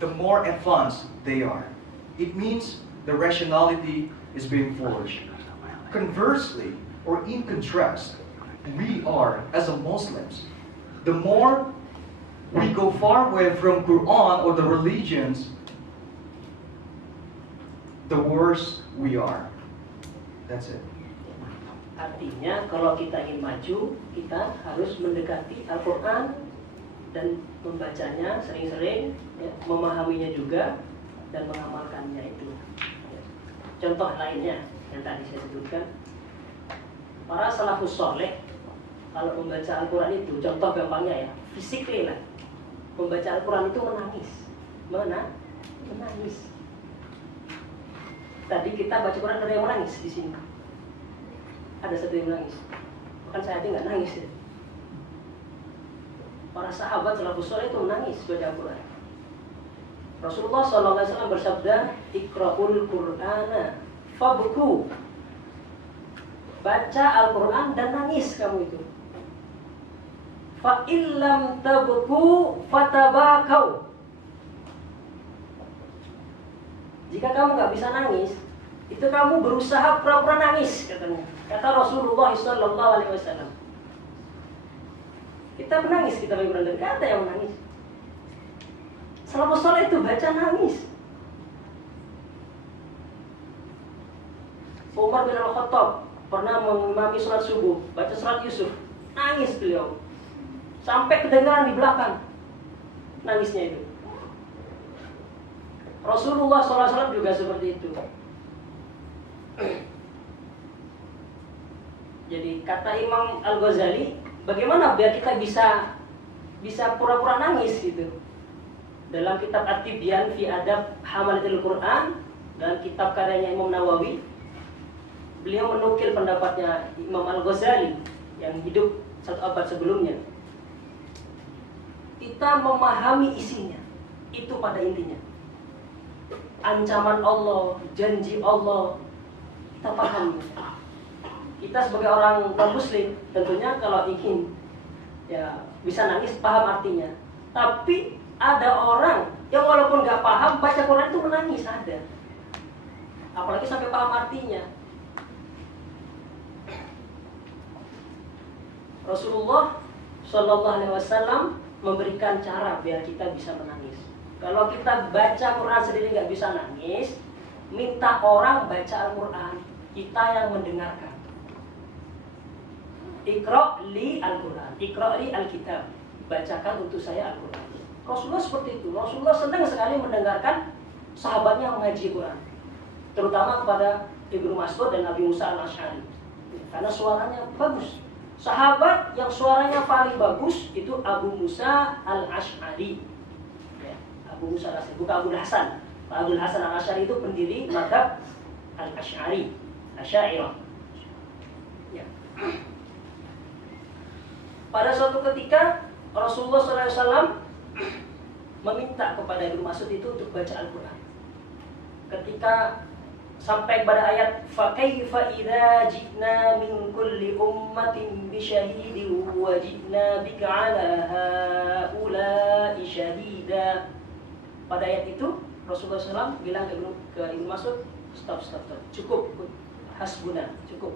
the more advanced they are. It means the rationality is being forged. Conversely, or in contrast, we are, as a Muslims, the more we go far away from Qur'an or the religions, the worse we are. That's it. Artinya kalau kita ingin maju, kita harus mendekati Al-Quran dan membacanya sering-sering, ya, memahaminya juga dan mengamalkannya itu. Ya. Contoh lainnya yang tadi saya sebutkan, para salafus soleh kalau membaca Al-Quran itu, contoh gampangnya ya, physically lah, membaca Al-Quran itu menangis, menangis. Tadi kita baca Quran ada yang menangis di sini. Ada satu yang menangis. Bahkan saya nggak nangis ya. Para sahabat salafus saleh itu menangis baca Al-Quran. Rasulullah SAW bersabda, "Iqra'ul Qur'ana fabku." Baca Al-Quran dan nangis kamu itu. Fa illam tabku fatabakau. Jika kamu nggak bisa nangis, itu kamu berusaha pura-pura nangis, katanya. Kata Rasulullah SAW. Kita menangis, kita Al-Quran dan nggak ada yang menangis. Salafus saleh itu baca nangis. Umar bin Al-Khattab pernah mengimami sholat subuh, baca surat Yusuf, nangis beliau. Sampai kedengaran di belakang nangisnya itu. Rasulullah SAW juga seperti itu. Jadi kata Imam Al-Ghazali, bagaimana biar kita bisa pura-pura nangis gitu. Dalam kitab At-Tibyan fi Adab Hamalatil Qur'an, dalam kitab karyanya Imam Nawawi, beliau menukil pendapatnya Imam Al-Ghazali yang hidup 1 abad sebelumnya. Kita memahami isinya, itu pada intinya. Ancaman Allah, janji Allah, kita paham. Kita sebagai orang non-muslim tentunya kalau ingin ya bisa nangis, paham artinya. Tapi ada orang yang walaupun nggak paham baca Quran itu menangis, ada. Apalagi sampai paham artinya. Rasulullah Shallallahu Alaihi Wasallam memberikan cara biar kita bisa menangis. Kalau kita baca Quran sendiri nggak bisa nangis, minta orang baca Al-Quran, kita yang mendengarkan. Iqra' li Al-Quran, Iqra' li Al-Kitab, bacakan untuk saya Al-Quran. Rasulullah seperti itu. Rasulullah senang sekali mendengarkan sahabatnya mengaji Quran, terutama kepada Ibnu Mas'ud dan Abi Musa Al-Asy'ari, karena suaranya bagus. Sahabat yang suaranya paling bagus itu Abu Musa Al-Asy'ari. Ya, Abu Musa Al-Asy'ari, bukan Abu Hasan. Abu Hasan Al-Asy'ari itu pendiri mazhab Al-Asy'ari, Asy'ariyah. Ya. Pada suatu ketika Rasulullah SAW meminta kepada Ibnu Mas'ud itu untuk baca Al-Quran. Ketika sampai pada ayat fakaifa idza ji'na min kulli ummatin bi syahidin wa ji'na bika 'ala haula'i syahida. Pada ayat itu Rasulullah SAW bilang ke Ibnu Mas'ud, stop, cukup, hasbuna, cukup,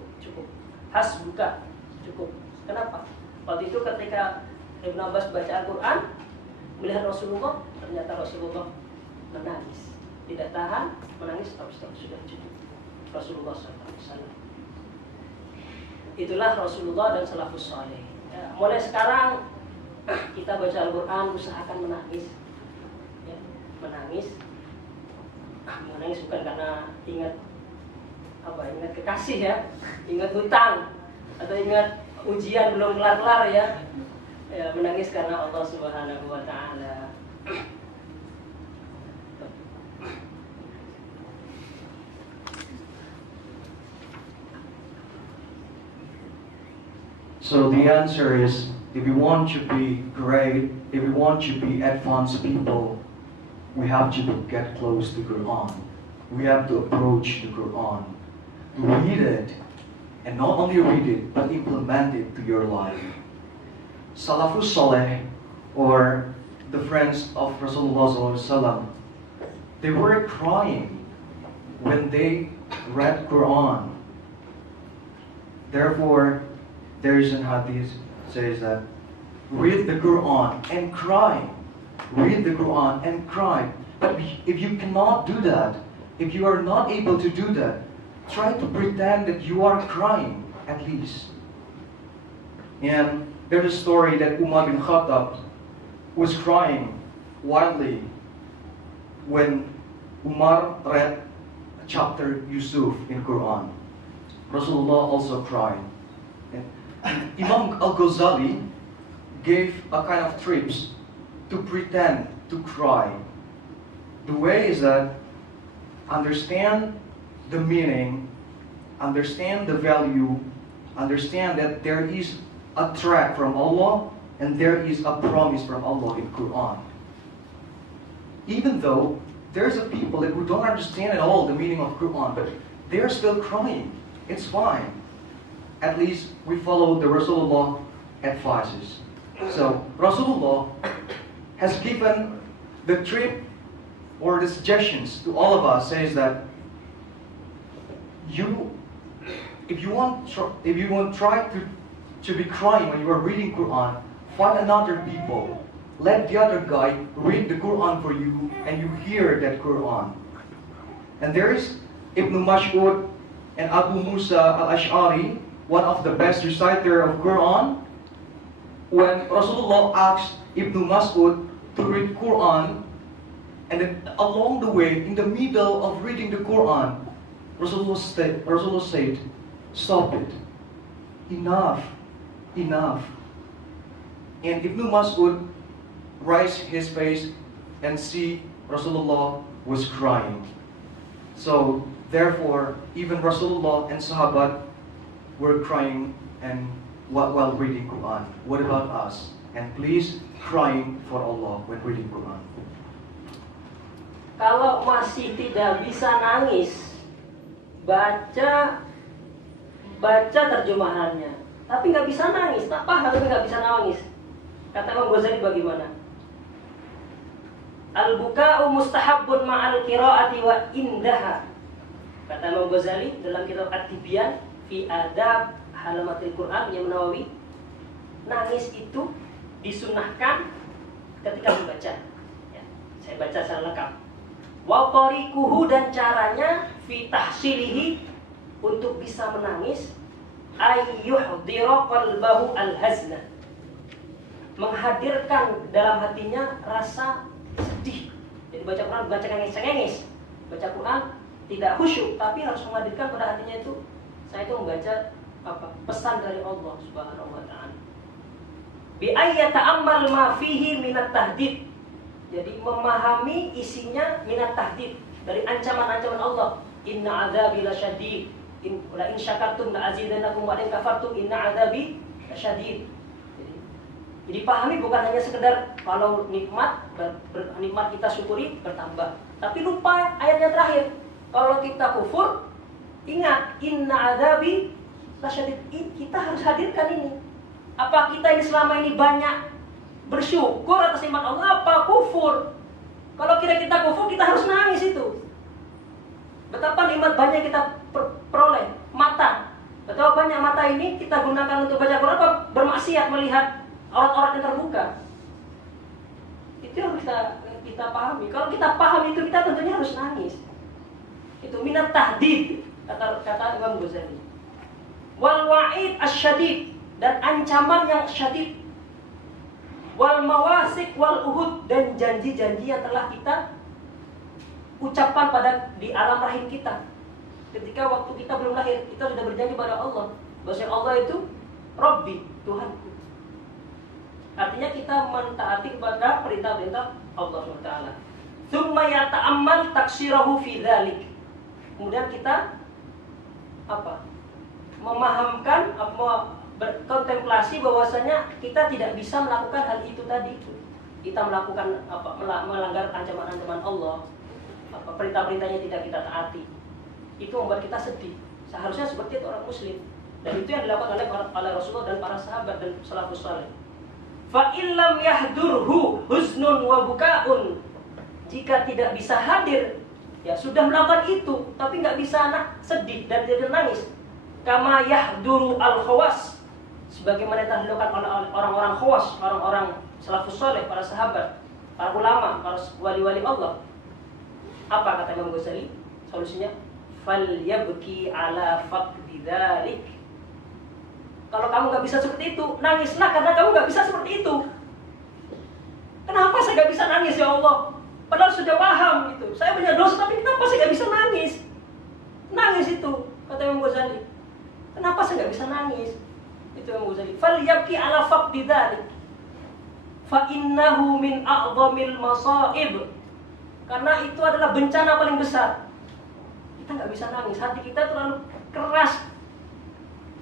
hasbuka, cukup. Kenapa? Waktu itu ketika Ibnu Abbas baca Al-Quran, melihat Rasulullah, ternyata Rasulullah menangis, tidak tahan, menangis, stop, sudah cukup. Rasulullah SAW. Itulah Rasulullah dan salafus saleh. Ya, mulai sekarang kita baca Al-Quran usahakan menangis, ya, menangis bukan karena ingat kekasih ya, ingat hutang atau ingat ujian belum kelar-kelar ya. Ya, menangis karena Allah Subhanahu wa Ta'ala. So the answer is, if we want to be great, if we want to be advanced people, we have to get close to Qur'an. We have to approach the Qur'an, read it, and not only read it, but implement it to your life. Salafus Saleh, or the friends of Rasulullah SAW, they were crying when they read Qur'an. Therefore, there is an hadith says that read the Qur'an and cry. Read the Qur'an and cry. But if you cannot do that, if you are not able to do that, try to pretend that you are crying at least. And there's a story that Umar bin Khattab was crying wildly when Umar read chapter Yusuf in Quran. Rasulullah also cried. And Imam Al-Ghazali gave a kind of trips to pretend to cry. The way is that understand the meaning, understand the value, understand that there is a threat from Allah and there is a promise from Allah in Quran. Even though there's a people who don't understand at all the meaning of Quran, but they're still crying. It's fine. At least we follow the Rasulullah advices. So Rasulullah has given the trip or the suggestions to all of us, says that if you want try to be crying when you are reading Quran, find another people. Let the other guy read the Quran for you and you hear that Quran. And there is Ibn Mas'ud and Abu Musa Al-Asy'ari, one of the best reciter of Quran. When Rasulullah asked Ibn Mas'ud to read Quran, and then along the way, in the middle of reading the Quran, Rasulullah said, stop it. Enough. And Ibn Mas'ud raised his face and see Rasulullah was crying. So therefore, even Rasulullah and Sahabat were crying and while reading Quran. What about us? And please crying for Allah when reading Quran. Kalau masih tidak bisa nangis, baca terjemahannya. Tapi nggak bisa nangis, tak paham tapi nggak bisa nangis. Kata Imam Ghazali bagaimana? Al-buka'u mustahabbun ma'al qira'ati wa indaha. Kata Imam Ghazali dalam kitab At-Tibyan fi adab halamatil Qur'an yang Nawawi, nangis itu disunahkan ketika membaca. Ya, saya baca secara lengkap. Wa tariquhu, dan caranya fi tahsilihi, untuk bisa menangis, ayyuhdira qalbahu al-hazna, menghadirkan dalam hatinya rasa sedih. Jadi baca Quran baca cengengis, baca Quran tidak khusyuk, tapi harus menghadirkan pada hatinya itu, saya itu membaca pesan dari Allah Subhanahu wa taala. Bi ayyata'ammal ma fihi minat tahdid. Jadi memahami isinya minat tahdid, dari ancaman-ancaman Allah. Inna adzabi lasyadid. La in syakartum la azidannakum wa in kafartum inna adzabi lasyadid. Jadi pahami bukan hanya sekedar kalau nikmat kita syukuri bertambah, tapi lupa ayat yang terakhir. Kalau kita kufur, ingat inna adzabi lasyadid. Kita harus hadirkan ini. Apa kita ini selama ini banyak bersyukur atas nikmat Allah, apa kufur? Kalau kita kufur, kita harus nangis itu. Betapa nikmat banyak kita peroleh. Mata, betapa banyak mata ini kita gunakan untuk baca Quran, apa bermaksiat melihat aurat-aurat yang terbuka. Itu yang kita pahami. Kalau kita paham itu, kita tentunya harus nangis. Itu minat tahdid, kata Imam Ghazali. Wal wa'id asyadid, dan ancaman yang syadid. Wal mawasik wal uhud, dan janji-janji yang telah kita ucapkan di alam rahim kita. Ketika waktu kita belum lahir, kita sudah berjanji pada Allah bahwa Allah itu Rabbi, Tuhanku. Artinya kita mentaati kepada perintah-perintah Allah SWT. Tsumma yata'ammal taksirahu fi dzalik. Kemudian kita memahamkan, berkontemplasi bahwasanya kita tidak bisa melakukan hal itu tadi. Kita melakukan melanggar ancaman-ancaman Allah, perintah-perintahnya tidak kita taati. Itu membuat kita sedih. Seharusnya seperti itu orang muslim. Dan itu yang dilakukan oleh Rasulullah dan para sahabat dan salafus saleh. Fa illam yahdurhu huznun wa bukaun. Jika tidak bisa hadir, ya sudah melakukan itu, tapi nggak bisa sedih dan tidak nangis. Kama yahduru al-khawas, sebagaimana yang dilakukan oleh orang-orang khawas, orang-orang salafus saleh, para sahabat, para ulama, para wali-wali Allah. Apa kata Imam Ghazali? Solusinya, falyabki ala faqdi dzalik. Kalau kamu nggak bisa seperti itu, nangislah karena kamu nggak bisa seperti itu. Kenapa saya nggak bisa nangis ya Allah? Padahal sudah paham gitu. Saya punya dosa, tapi kenapa saya nggak bisa nangis? Nangis itu, kata Imam Ghazali. Kenapa saya nggak bisa nangis? Itu Imam Ghazali. Falyabki ala faqdi dzalik. Fa innahu min a'dhamil masaib. Karena itu adalah bencana paling besar. Kita nggak bisa nangis, hati kita terlalu keras,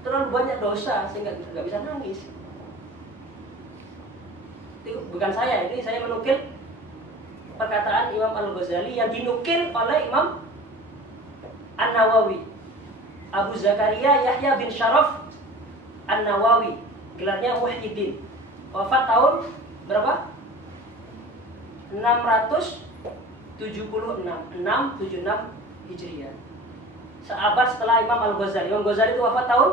terlalu banyak dosa sehingga kita nggak bisa nangis. Itu bukan saya, ini saya menukil perkataan Imam Al-Ghazali yang dinukil oleh Imam An-Nawawi, Abu Zakaria Yahya bin Syaraf An-Nawawi, gelarnya Muhyiddin. Wafat tahun berapa? 676 Hijriah. Seabad setelah Imam Al-Ghazali. Imam Ghazali itu wafat tahun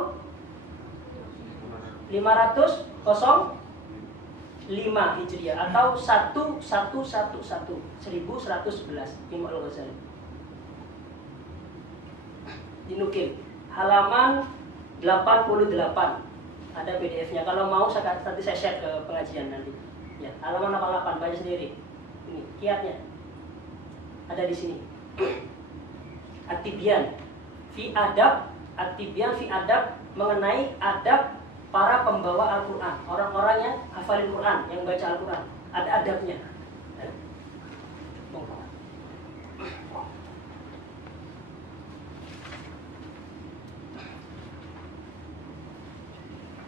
505 Hijriah atau 1111 Imam Al-Ghazali. Dinukil halaman 88. Ada PDF-nya. Kalau mau nanti saya share ke pengajian nanti. Ya, halaman 88, baca sendiri. Ini kiatnya. Ada di sini. At-Tibyan fi adab, At-Tibyan fi adab, mengenai adab para pembawa Al-Qur'an, orang-orang yang hafalin Qur'an, yang baca Al-Qur'an. Ada adabnya.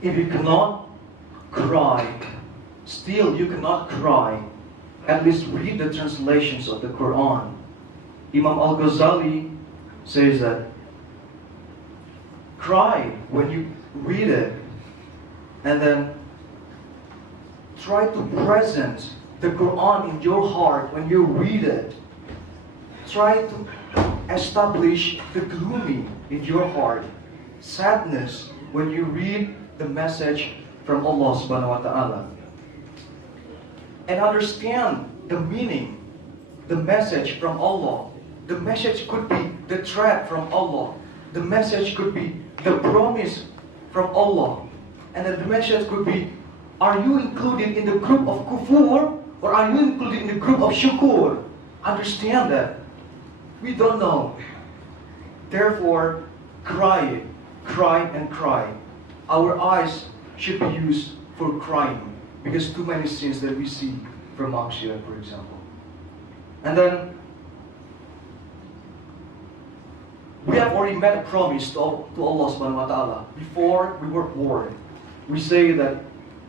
If you cannot cry, still you cannot cry, at least read the translations of the Quran. Imam Al-Ghazali says that cry when you read it, and then try to present the Quran in your heart when you read it. Try to establish the gloomy in your heart, sadness when you read the message from Allah subhanahu wa ta'ala. And understand the meaning, the message from Allah. The message could be the threat from Allah. The message could be the promise from Allah. And then the message could be, are you included in the group of kufur or are you included in the group of syukur? Understand that. We don't know. Therefore, cry and cry. Our eyes should be used for crying because too many sins that we see from maksiat, for example. And then we have already made a promise to Allah subhanahu wa ta'ala before we were born. We say that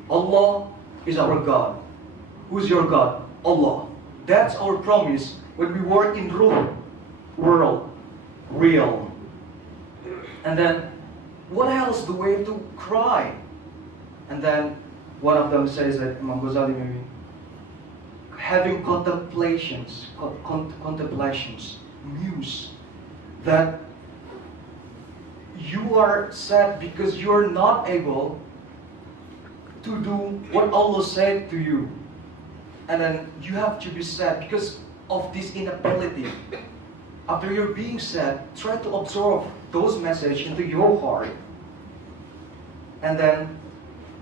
Allah is our God. Who's your God? Allah. That's our promise when we were in world, real. And then, what else the way to cry? And then, one of them says that, Imam Ghazali maybe, having contemplations, muse, that you are sad because you're not able to do what Allah said to you. And then you have to be sad because of this inability. After you're being sad, try to absorb those messages into your heart. And then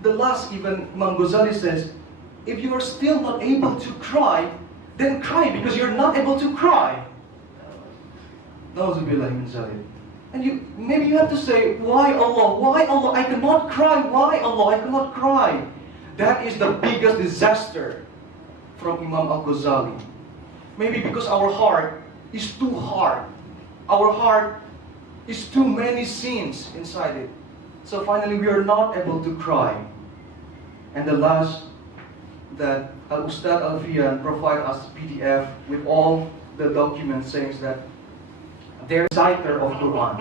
the last, even Imam Ghazali says, if you are still not able to cry, then cry because you're not able to cry. Nauzubillah min zalik. And maybe you have to say, why Allah? Why Allah? I cannot cry. Why Allah? I cannot cry. That is the biggest disaster from Imam Al-Ghazali. Maybe because our heart is too hard. Our heart is too many sins inside it. So finally we are not able to cry. And the last, that Al-Ustad Al-Fiyan provide us PDF with all the documents saying that they're citer of Quran.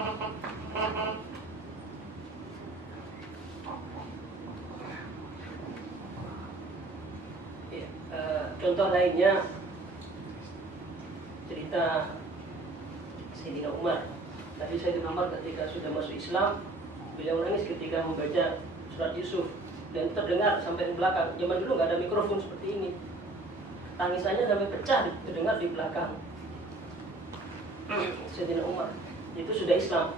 Contoh lainnya, cerita Sayyidina Umar. Tadi Sayyidina Umar ketika sudah masuk Islam, beliau menangis ketika membaca surat Yusuf dan terdengar sampai di belakang. Zaman dulu nggak ada mikrofon seperti ini. Tangisannya sampai pecah terdengar di belakang. Sayyidina Umar itu sudah Islam.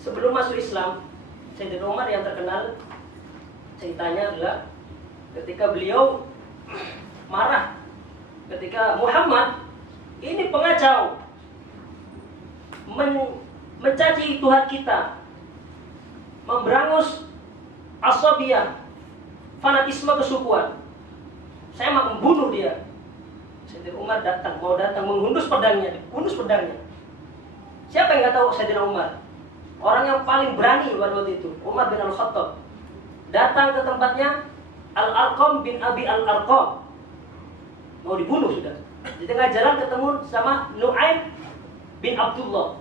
Sebelum masuk Islam, Sayyidina Umar yang terkenal ceritanya adalah ketika beliau marah ketika Muhammad ini pengacau, mencaci Tuhan kita, memberangus asabiyah, fanatisme kesukuan. Saya mau membunuh dia. Sayyidina Umar mau datang menghundus pedangnya, Siapa yang nggak tahu Sayyidina Umar? Orang yang paling berani pada waktu itu, Umar bin Al-Khattab, datang ke tempatnya Al-Arqam bin Abi Al-Arqam, mau dibunuh sudah. Di tengah jalan ketemu sama Nu'aim bin Abdullah.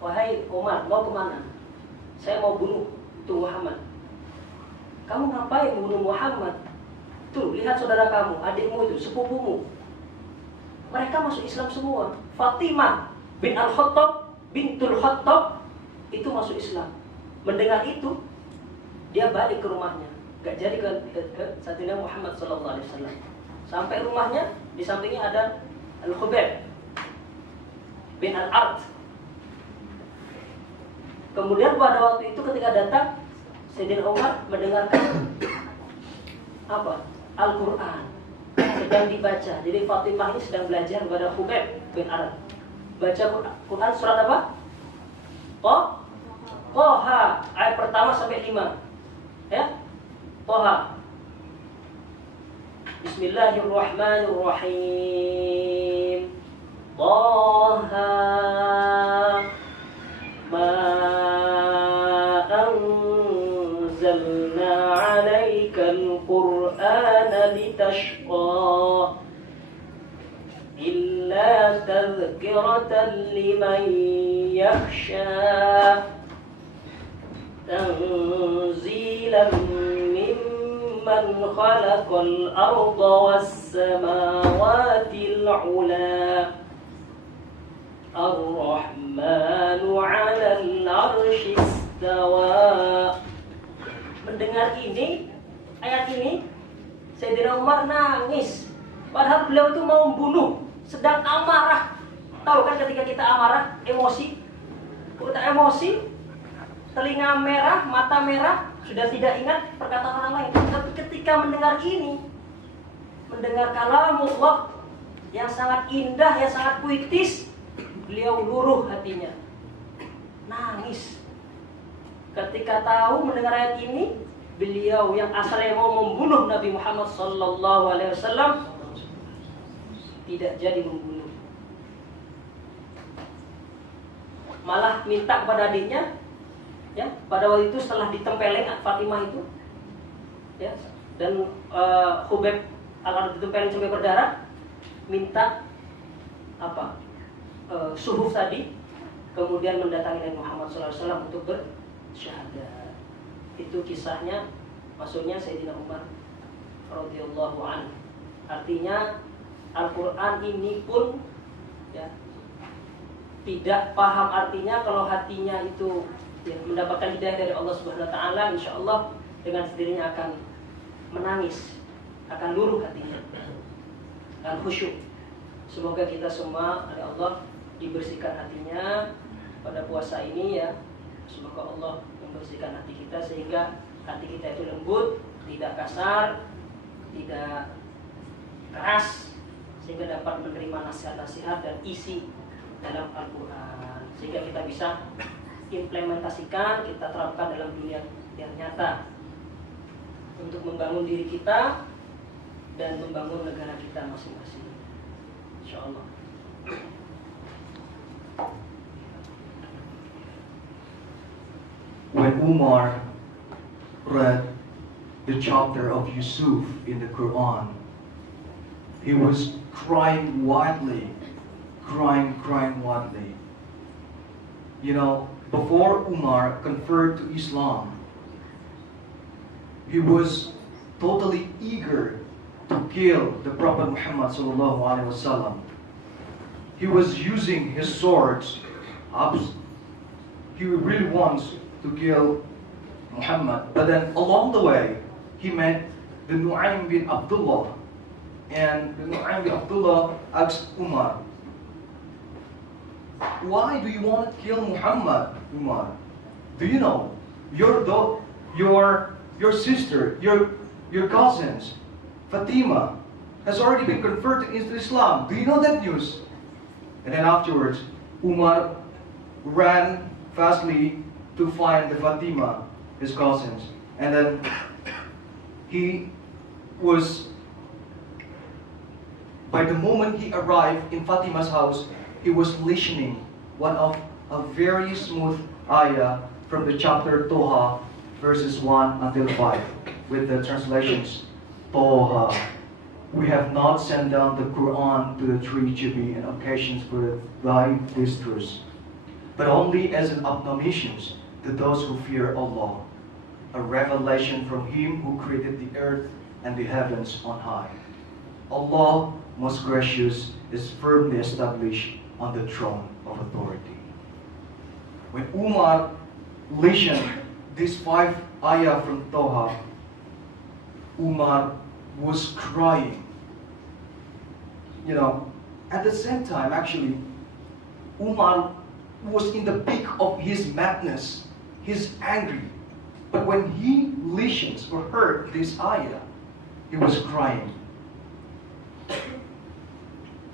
Wahai Umar, mau kemana? Saya mau bunuh itu Muhammad. Kamu ngapain membunuh Muhammad? Tuh, lihat saudara kamu, adikmu itu, sepupumu. Mereka masuk Islam semua. Fatimah bin Al-Khattab, bintul Khattab, itu masuk Islam. Mendengar itu, dia balik ke rumahnya. Gak jadi ke Sayyidina Muhammad SAW. Sampai rumahnya, di sampingnya ada Al-Khubayb bin Al-Ard. Kemudian pada waktu itu ketika datang, Sayyidina Umar mendengarkan apa? Al-Qur'an sedang dibaca. Jadi Fatimah ini sedang belajar kepada Khubayb bin Al-Ard. Baca Quran surat apa? Toha, ayat pertama sampai 5. Ya? Toha. Bismillahirrahmanirrahim. Toha ma anzalna 'alaikal Qur'ana litashqa illa tadhkiratan liman yakhsha tanzilan من خلق الأرض والسماوات العلا الرحمن على العرش استوى. Mendengar ini, ayat ini, Sayyidina Umar nangis. Padahal beliau itu mau membunuh, sedang amarah. Tahu kan ketika kita amarah, emosi. Kita emosi, telinga merah, mata merah, sudah tidak ingat perkataan orang lain. Tapi ketika mendengar ini, mendengar kalamullah yang sangat indah, yang sangat puitis, beliau luruh hatinya, nangis. Ketika tahu mendengar ayat ini, beliau yang asalnya mau membunuh Nabi Muhammad SAW tidak jadi membunuh. Malah minta kepada adiknya, ya, pada waktu itu setelah ditempeleng Fatimah itu, ya, dan Hubeb akan ditempeleng sampai berdarah, minta apa? Suhuf tadi, kemudian mendatangi Nabi Muhammad SAW untuk bersyahadat. Itu kisahnya, maksudnya Sayyidina Umar radhiyallahu anhu. Artinya Al-Qur'an ini pun, ya, tidak paham artinya kalau hatinya itu, ya, mendapatkan hidayah dari Allah Subhanahu wa taala, insyaallah dengan sendirinya akan menangis, akan luruh hatinya, akan khusyuk. Semoga kita semua oleh Allah dibersihkan hatinya pada puasa ini, ya. Semoga Allah membersihkan hati kita sehingga hati kita itu lembut, tidak kasar, tidak keras, sehingga dapat menerima nasihat-nasihat dan isi dalam Al-Quran, sehingga kita bisa implementasikan, kita terapkan dalam dunia yang nyata untuk membangun diri kita dan membangun negara kita masing-masing, insyaallah. When Umar read the chapter of Yusuf in the Quran, he was crying wildly. You know, before Umar converted to Islam, he was totally eager to kill the Prophet Muhammad sallallahu alaihi wasallam. He was using his swords. He really wants to kill Muhammad, but then along the way, he met the Nu'aym bin Abdullah, and the Nu'aym bin Abdullah asked Umar, "Why do you want to kill Muhammad, Umar? Do you know your sister, your cousins, Fatima, has already been converted into Islam? Do you know that news?" And then afterwards, Umar ran fastly to find the Fatima, his cousins, and then by the moment he arrived in Fatima's house, he was listening one of a very smooth ayah from the chapter Toha, verses 1 until 5, with the translations, Toha, we have not sent down the Qur'an to the tree to be an occasion for thy distress, but only as an admonition to those who fear Allah, a revelation from Him who created the earth and the heavens on high. Allah, most gracious, is firmly established on the throne of authority. When Umar listened these 5 ayah from Toha, Umar was crying. You know, at the same time, actually, Umar was in the peak of his madness. He's angry. But when he listened or heard this ayah, he was crying.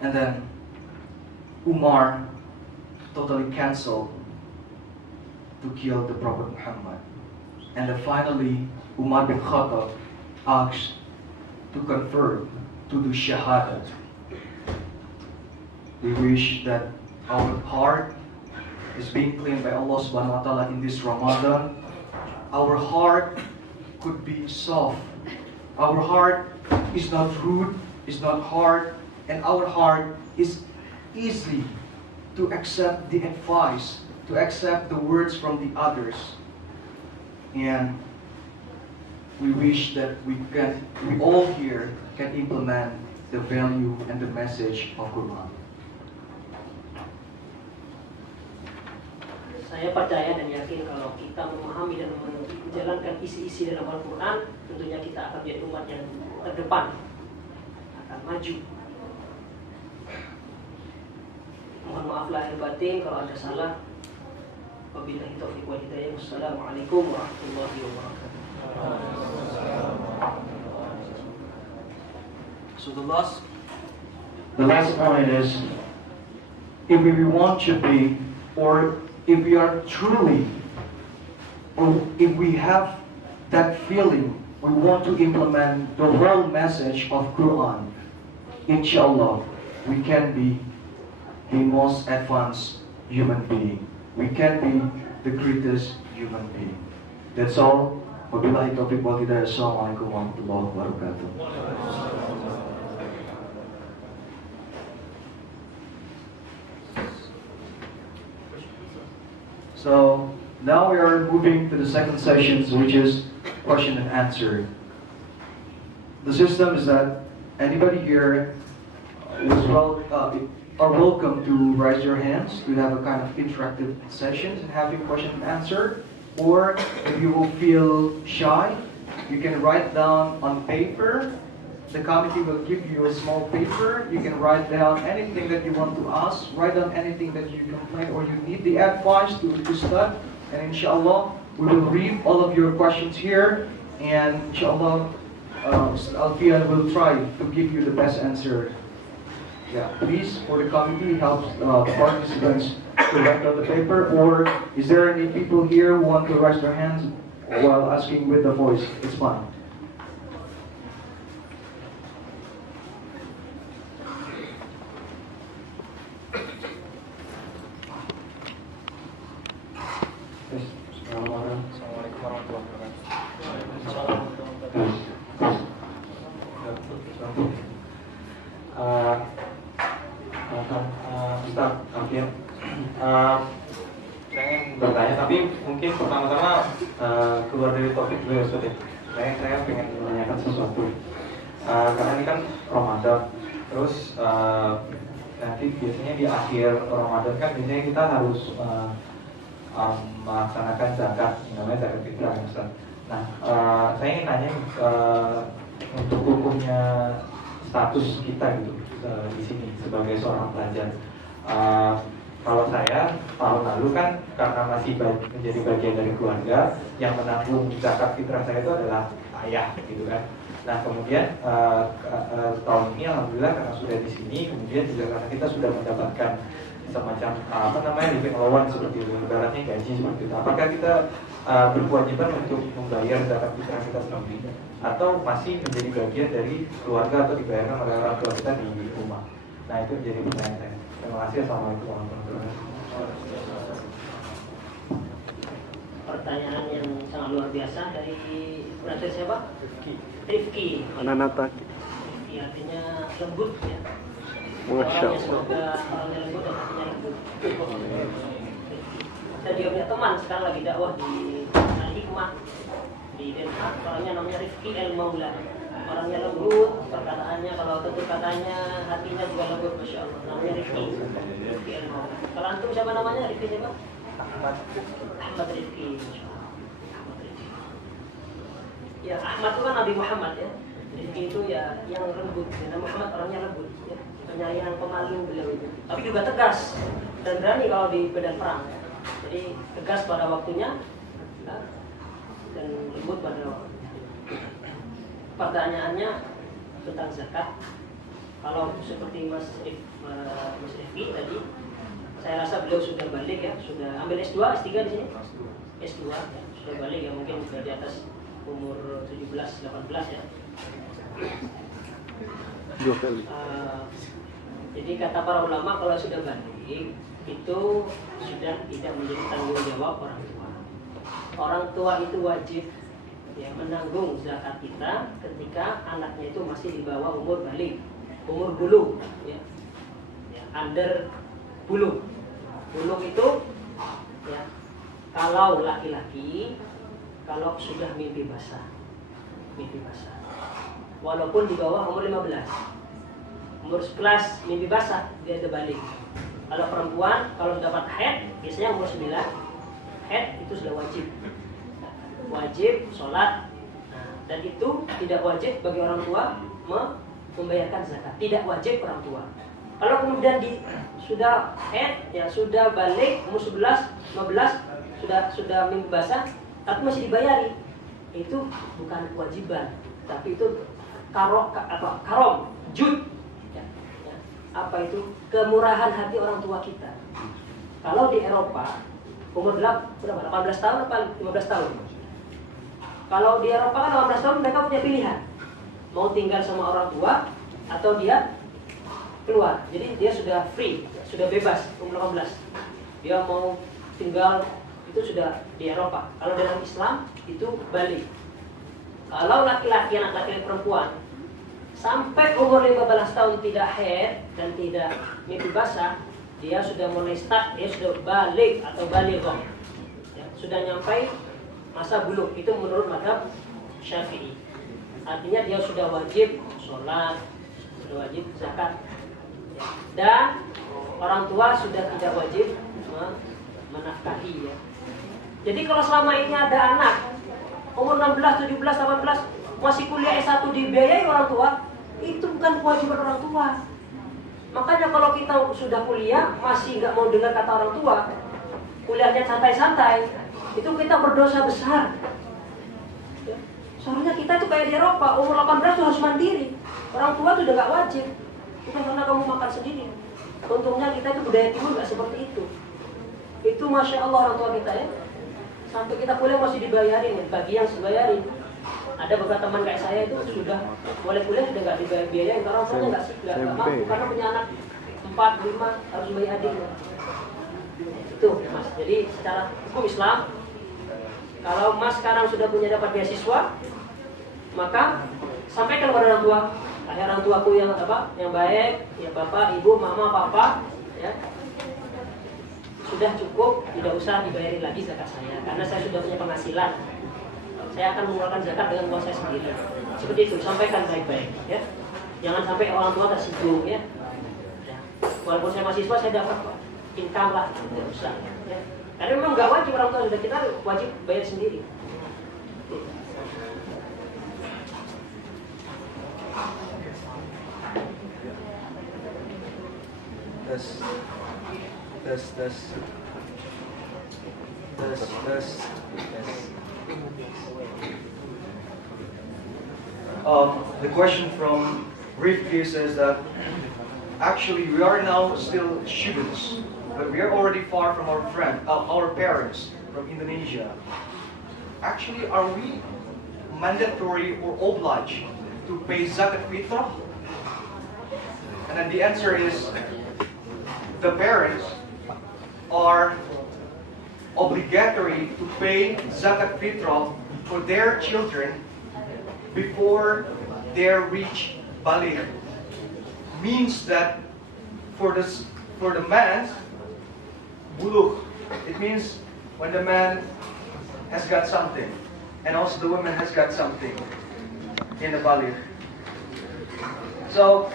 And then Umar totally canceled to kill the Prophet Muhammad. And then finally, Umar bin Khattab asked to convert to do shahadat. We wish that our heart is being cleaned by Allah subhanahu wa ta'ala in this Ramadan. Our heart could be soft. Our heart is not rude, is not hard, and our heart is easy to accept the advice, to accept the words from the others. And we wish that we all here can implement the value and the message of Qur'an. Saya percaya dan yakin kalau kita memahami dan menjalankan isi-isi dalam Al-Quran, tentunya kita akan menjadi umat yang terdepan, akan maju. Mohon maaf lahir batin kalau ada salah. Wabillahi taufiq wal hidayah. Wassalamualaikum warahmatullahi wabarakatuh. So the last point is, if we want to be, or if we are truly, or if we have that feeling, we want to implement the whole message of Quran, inshallah, we can be the most advanced human being. We can be the greatest human being. That's all. Wabillahi taufiq wal hidayah. Assalamualaikum warahmatullahi wabarakatuh. So now we are moving to the second session, which is question and answer. The system is that anybody here are welcome to raise your hands to have a kind of interactive sessions and having question and answer. Or if you will feel shy, you can write down on paper. The committee will give you a small paper. You can write down anything that you want to ask. Write down anything that you complain or you need the advice to start. And inshallah, we will read all of your questions here. And inshallah, Alfian will try to give you the best answer. Yeah, please, for the committee, help participants to write down the paper. Or is there any people here who want to raise their hands while asking with the voice? It's fine. Assalamualaikum warahmatullahi wabarakatuh. Ustaz, Alfian, saya ingin bertanya, tapi mungkin pertama-tama keluar dari topik dulu ya Ustaz ya. Saya pengen menanyakan sesuatu. Karena ini kan Ramadan, terus nanti biasanya di akhir Ramadan kan biasanya kita harus melaksanakan zakat, namanya zakat fitrah ya Ustaz. Nah, saya ingin nanya untuk hukumnya status kita gitu di sini sebagai seorang pelajar. Kalau saya tahun lalu kan karena masih menjadi bagian dari keluarga, yang menanggung zakat fitrah saya itu adalah ayah gitu kan. Nah kemudian tahun ini alhamdulillah karena sudah di sini, kemudian juga karena kita sudah mendapatkan semacam living allowance seperti itu, ibaratnya gaji seperti itu. Apakah kita berkewajiban untuk membayar zakat fitrah kita sendiri, atau masih menjadi bagian dari keluarga atau dibayarkan oleh orang tua kita di rumah? Nah itu menjadi pertanyaan saya. Terima kasih. Assalamualaikum warahmatullahi wabarakatuh. Pertanyaan yang sangat luar biasa dari brother siapa? Rifki. Ananata. Rifki artinya lembut ya. Masya Orangnya Allah. semoga orangnya lembut dan hatinya lembut. Dan dia punya teman sekarang lagi dakwah di Al-Hikmah di Den Haag. Orangnya namanya Rifki El Maula. Orangnya lembut, perkataannya kalau tutur katanya, hatinya juga lembut, Masya Allah. Namanya Rifki. Rifki El Maula. Kalau antum siapa namanya? Rifki siapa? Ahmad Rifki. Ahmad Rifki. Ya Ahmad itu kan Nabi Muhammad ya. Rifki itu ya yang lembut. Dan Muhammad orangnya lembut ya. Penyayang, pemalu beliau itu. Tapi juga tegas dan berani kalau di medan perang. Jadi tegas pada waktunya dan lembut pada waktunya. Pertanyaannya tentang zakat. Kalau seperti Mas Rifki tadi, saya rasa beliau sudah balik ya, sudah ambil S2, S3 di sini? S2 ya, sudah balik ya, mungkin sudah di atas umur 17-18 ya. Dua kali. Jadi kata para ulama kalau sudah balik itu sudah tidak menjadi tanggung jawab orang tua. Orang tua itu wajib ya menanggung zakat kita ketika anaknya itu masih di bawah umur balik, umur bulughh ya. Under bulughh. Bulughh itu ya kalau laki-laki kalau sudah mimpi basah. mimpi basah. Walaupun di bawah umur 15. Umur 11 mimpi basah dia ada balik. Kalau perempuan kalau dapat haid biasanya umur 9 haid itu sudah wajib. Wajib sholat. Nah, dan itu tidak wajib bagi orang tua membayarkan zakat. Tidak wajib orang tua. Kalau kemudian sudah haid ya sudah balik umur 11, 15 sudah mimpi basah tapi masih dibayari. Itu bukan kewajiban, tapi itu karom, jud. Apa itu? Kemurahan hati orang tua kita. Kalau di Eropa umur berapa? 18 tahun atau 15 tahun? Kalau di Eropa kan 18 tahun mereka punya pilihan. Mau tinggal sama orang tua atau dia keluar. Jadi dia sudah free, sudah bebas umur 18. Dia mau tinggal itu sudah di Eropa. Kalau dalam Islam itu balik. Kalau laki-laki, anak laki-laki perempuan sampai umur 15 tahun tidak haid dan tidak mimpi basah, dia sudah mulai start, dia sudah balik atau balighah. Ya, sudah nyampai masa bulugh. Itu menurut mazhab Syafi'i. Artinya dia sudah wajib sholat, sudah wajib zakat. Ya. Dan orang tua sudah tidak wajib menafkahi ya. Jadi kalau selama ini ada anak umur 16, 17, 18 masih kuliah S1 dibiayai orang tua, itu bukan kewajiban orang tua. Makanya kalau kita sudah kuliah masih nggak mau dengar kata orang tua, kuliahnya santai-santai, itu kita berdosa besar. Ya. Soalnya kita itu kayak di Eropa, umur 18 itu harus mandiri. Orang tua itu udah nggak wajib. Bukan karena kamu makan sendiri. Untungnya kita itu budaya timur nggak seperti itu. Itu masya Allah orang tua kita ya. Sampai kita kuliah masih dibayarin ya, bagi yang dibayarin. Ada beberapa teman kayak saya itu sudah mulai kuliah sudah nggak dibiayain karena orang tuanya nggak mampu karena punya anak 4, 5 harus bayar adiknya. Itu mas. Jadi secara hukum Islam, kalau mas sekarang sudah punya dapat beasiswa, maka sampaikan kepada orang tua, orang tuaku yang yang baik, ya bapak, ibu, mama, papa, ya. Sudah cukup, tidak usah dibayarin lagi zakat saya karena saya sudah punya penghasilan. Saya akan mengeluarkan zakat dengan uang saya sendiri. Seperti itu, sampaikan baik-baik ya. Jangan sampai orang tua tersinggung ya. Walaupun saya mahasiswa saya dapat income lah, tidak usah ya. Karena memang nggak wajib orang tua, sudah kita wajib bayar sendiri. The question from Rifki says that actually we are now still students, but we are already far from our parents from Indonesia. Actually, are we mandatory or obliged to pay zakat fitrah? And then the answer is the parents are obligatory to pay zakat fitrah for their children before they reach baligh. Means that for the man, bulugh, it means when the man has got something, and also the woman has got something in the baligh. So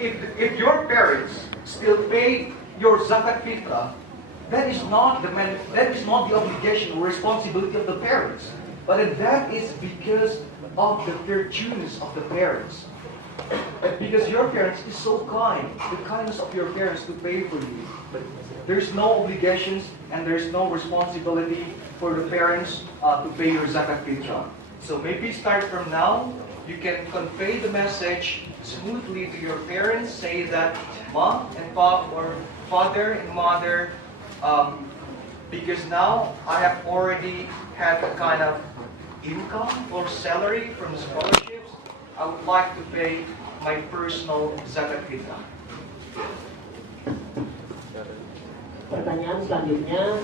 if your parents still pay your zakat fitrah, that is not the obligation or responsibility of the parents, but that is because of the virtues of the parents. Because your parents is so kind, the kindness of your parents to pay for you. But there's no obligations and there's no responsibility for the parents to pay your zakat fitrah. So maybe start from now, you can convey the message smoothly to your parents. Say that mom and pop or father and mother, because now I have already had a kind of income or salary from scholarships, I would like to pay my personal zakat fitrah. Pertanyaan selanjutnya,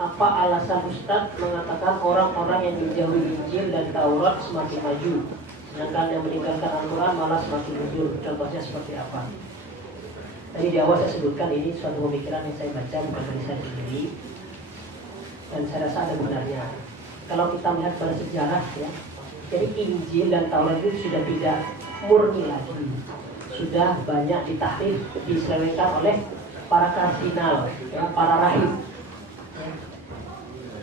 apa alasan Ustadz mengatakan orang-orang yang menjauhi Injil dan Taurat semakin maju, sedangkan yang meninggalkan Al-Quran malah semakin mundur? Contohnya seperti apa? Tadi di awal saya sebutkan ini suatu pemikiran yang saya baca bukan dari saya sendiri, dan saya rasa ada benarnya. Kalau kita melihat pada sejarah ya, Jadi Injil dan Taurat itu sudah tidak murni lagi, sudah banyak ditahrif, diselewengkan oleh para kardinal, ya, para rahib, ya.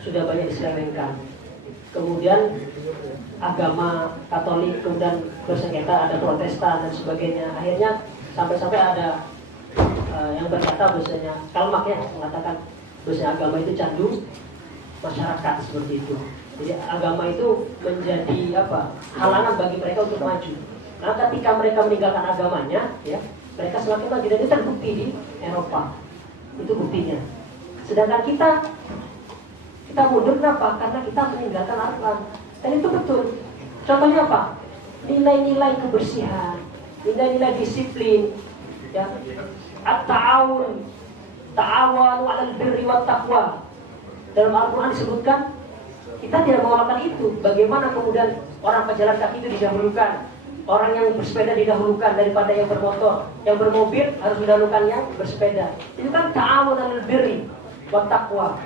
Sudah banyak diselewengkan. Kemudian agama Katolik, kemudian bersengketa, ada Protestan dan sebagainya. Akhirnya sampai-sampai ada yang berkata bahwasanya Kalmak ya mengatakan bahwasanya agama itu candu masyarakat seperti itu. Jadi agama itu menjadi halangan bagi mereka untuk maju. Nah, ketika mereka meninggalkan agamanya, ya, mereka semakin maju, dan itu terbukti di Eropa. Itu buktinya. Sedangkan kita mundur kenapa? Karena kita meninggalkan Al-Quran. Dan itu betul. Contohnya apa? Nilai-nilai kebersihan, nilai-nilai disiplin, ya. At-ta'awun, ta'awanu 'alal birri wat taqwa. Dalam Al-Quran disebutkan kita tidak melakukan itu. Bagaimana kemudian orang pejalan kaki itu didahulukan, orang yang bersepeda didahulukan daripada yang bermotor, yang bermobil harus mendahulukan yang bersepeda. Itu kan ta'awun 'alal birri wat taqwa.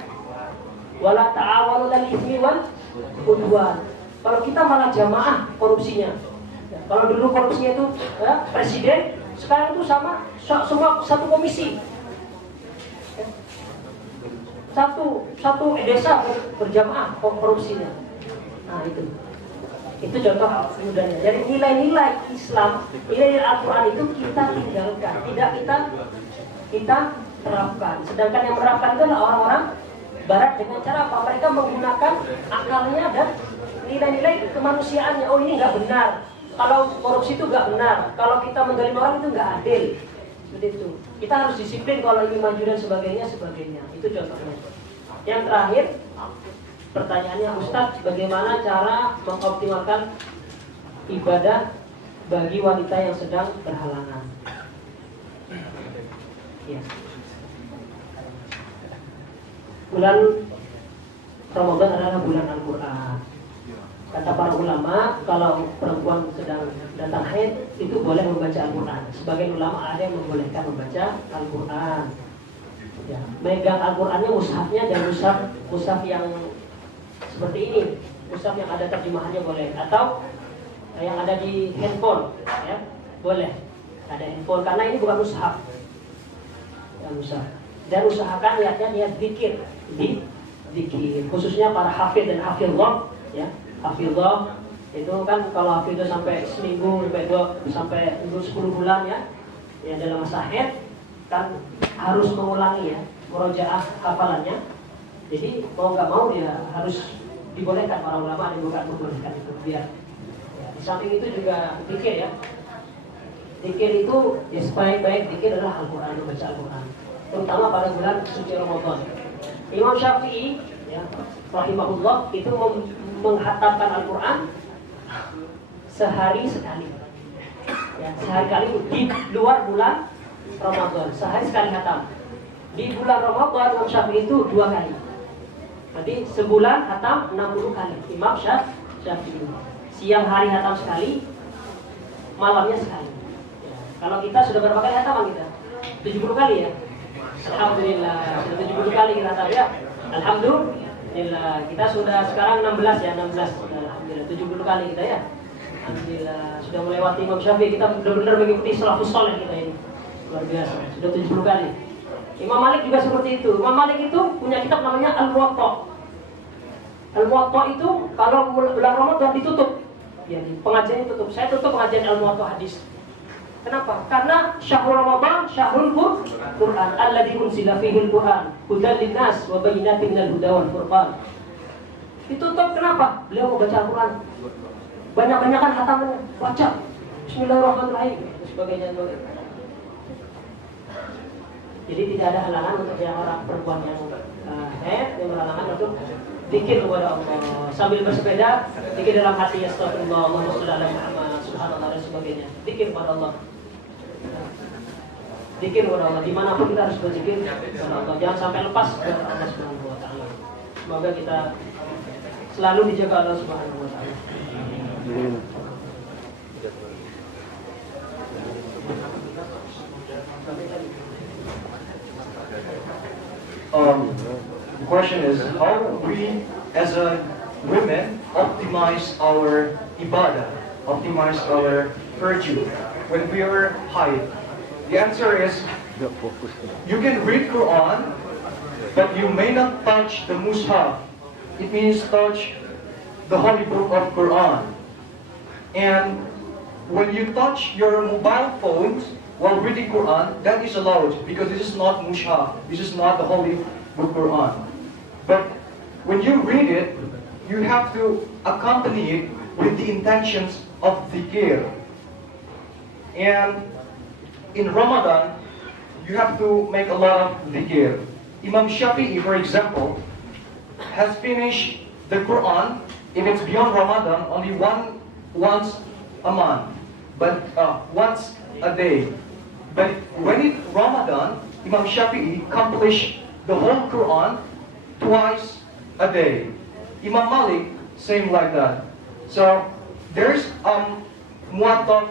Wala ta'awanu 'alal itsmi wal 'udwan. Kalau kita malah jamaah korupsinya. Ya, kalau dulu korupsinya itu ya, presiden, sekarang itu sama semua satu komisi. Ya. Satu desa berjamaah korupsinya. Nah itu contoh mudahnya. Jadi nilai-nilai Islam, nilai Al-Quran itu kita tinggalkan, tidak kita terapkan. Sedangkan yang menerapkan itu adalah orang-orang Barat dengan cara apa? Mereka menggunakan akalnya dan nilai-nilai kemanusiaannya. Oh, ini nggak benar. Kalau korupsi itu nggak benar. Kalau kita mendolimi orang itu nggak adil. Seperti itu. Kita harus disiplin kalau ingin maju dan sebagainya. Itu contohnya. Yang terakhir, pertanyaannya Ustadz, bagaimana cara mengoptimalkan ibadah bagi wanita yang sedang berhalangan? Ya. Bulan Ramadan adalah bulan Al-Quran. Kata para ulama, kalau perempuan sedang datang haid itu boleh membaca Al-Quran. Sebagian ulama ada yang membolehkan membaca Al-Quran. Ya, megang Al-Qurannya, mushafnya dan mushaf yang seperti ini, mushaf yang ada terjemahannya boleh, atau yang ada di handphone, ya boleh. Ada handphone karena ini bukan mushaf. Ya, mushaf. Dan usahakan niat zikir, zikir, khususnya para hafidh dan hafidhah, ya. Hafidhah itu kan kalau hafidhah sampai seminggu, sampai 10 bulan ya dalam masa haid kan harus mengulangi ya, murojaah hafalannya. Jadi mau nggak mau dia harus dibolehkan, para ulama ada juga membolehkan itu biar. Ya, di samping itu juga zikir ya. Zikir itu ya sebaik-baik zikir adalah Al-Quran, membaca Al-Quran. Terutama pada bulan suci Ramadan. Imam Syafi'i ya, rahimahullah itu menghatamkan Al-Quran sehari sekali. Ya, sehari kali di luar bulan Ramadan, sehari sekali hatam. Di bulan Ramadan Imam Syafi'i itu 2 kali. Jadi sebulan hatam 60 kali. Imam Syafi'i siang hari hatam sekali, malamnya sekali. Ya, kalau kita sudah berapa kali hataman kita? 70 kali ya. Alhamdulillah, sudah 70 kali kita hatam ya. Alhamdulillah, kita sudah sekarang 16 ya, 16. Alhamdulillah, 70 kali kita ya. Alhamdulillah, sudah melewati Imam Syafi'i, kita benar-benar mengikuti salafus saleh kita ini. Luar biasa, sudah 70 kali. Imam Malik juga seperti itu. Imam Malik itu punya kitab namanya Al-Muwatta. Al-Muwatta itu kalau bulan Ramadan ditutup. Ya, pengajian tutup. Saya tutup pengajian Al-Muwatta hadis. Kenapa? Karena syahrul Ramadan, syahrul Qur'an, alladzi unzila fihi al-Qur'an, hudan linnas wa bayyinatin minal huda wal furqan. Ditutup kenapa? Beliau mau baca Al-Qur'an. Banyak-banyakan hatamannya, baca Bismillahirrahmanirrahim dan sebagainya. Jadi tidak ada halangan untuk yang orang perempuan yang haid, yang berhalangan untuk zikir kepada Allah sambil bersepeda, zikir dalam hati, astagfirullah, Allahumma shalli ala Muhammad, subhanallah dan sebagainya. Zikir kepada Allah. Zikir kepada Allah, dimanapun kita harus berzikir kepada Allah. Jangan sampai lepas kepada Allah Subhanahu wa ta'ala. Semoga kita selalu dijaga Allah Subhanahu wa ta'ala. The question is, how we as a women optimize our ibadah, optimize our virtue when we are high? The answer is, you can read Quran, but you may not touch the mushaf. It means touch the holy book of Quran. And when you touch your mobile phones while reading Quran, that is allowed because this is not mushaf. This is not the holy book Quran. But when you read it, you have to accompany it with the intentions of dhikr. And in Ramadan, you have to make a lot of dhikr. Imam Shafi'i, for example, has finished the Quran, if it's beyond Ramadan, only once a month, but once a day. But when it's Ramadan, Imam Shafi'i accomplished the whole Quran twice a day. Imam Malik, same like that. So there's muat of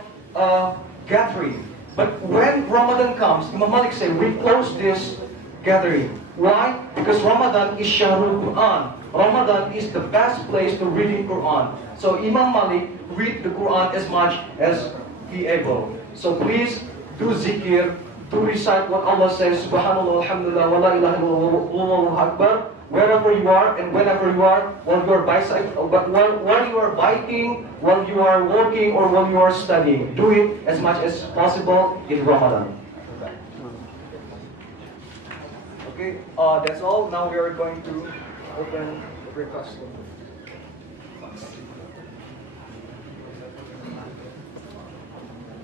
gathering. But when Ramadan comes, Imam Malik say, we close this gathering. Why? Because Ramadan is Shahrul Quran. Ramadan is the best place to reading Quran. So Imam Malik read the Quran as much as he able. So please do zikir, do recite what Allah says, Subhanallah, Alhamdulillah, wa la ilaha illallah, Allahu Akbar, wherever you are and whenever you are, while you are while you are biking, while you are walking, or while you are studying. Do it as much as possible in Ramadan. Okay, that's all. Now we are going to open the breakfast.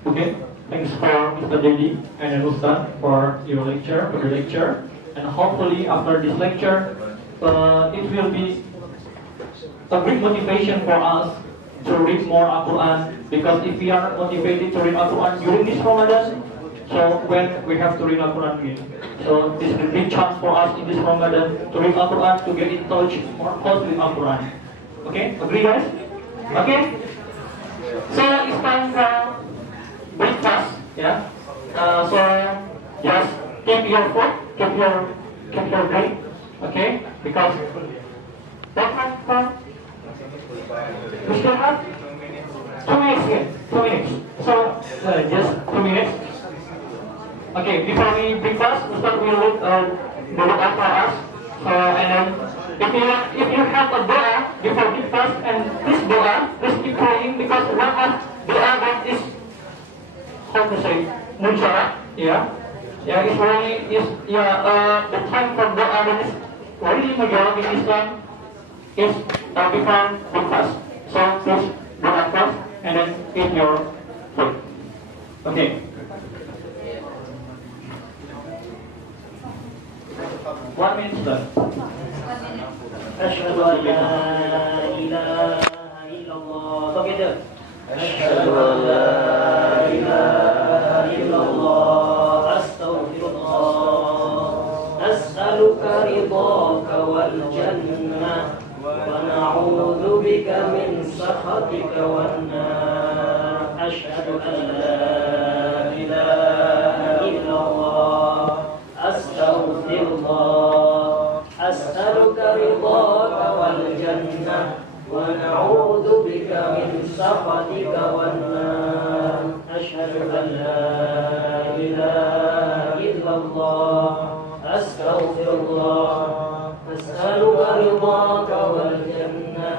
Okay, thanks for Mr. JD and Ustaz for your lecture, and hopefully after this lecture, it will be a great motivation for us to read more Al-Quran, because if we are motivated to read Al-Quran during this Ramadan, so when we have to read Al-Quran again. So this is a big chance for us in this Ramadan to read Al-Quran, to get in touch more closely with Al-Quran. Okay, agree guys? Okay? So it's time for breakfast, yeah? So just keep your food, keep your drink, okay? Because we still have 2 minutes here, 2 minutes. So just 2 minutes. Okay, before we breakfast, Ustaz will look the doa for us. So and then if you have a doa before breakfast, and this doa, please keep praying, because one of doa that is, how to say, muncarat, yeah, it's really the time for doa that is really majority in Islam is before breakfast. So please doa first and then eat your food. Okay. 1 minute left. أشهد أن لا إله إلا الله. Together. أشهد أن لا إله إلا الله. أستغفر الله. أسألك رضاك والجنة ونعوذ بك من سخطك والنار. أشهد أن لا إله إلا الله. أستغفر الله. أسألك رضاك والجنة ونعوذ بك من سخطك والنار. أشهد أن لا إله إلا الله. أستغفر الله. أسألك رضاك والجنة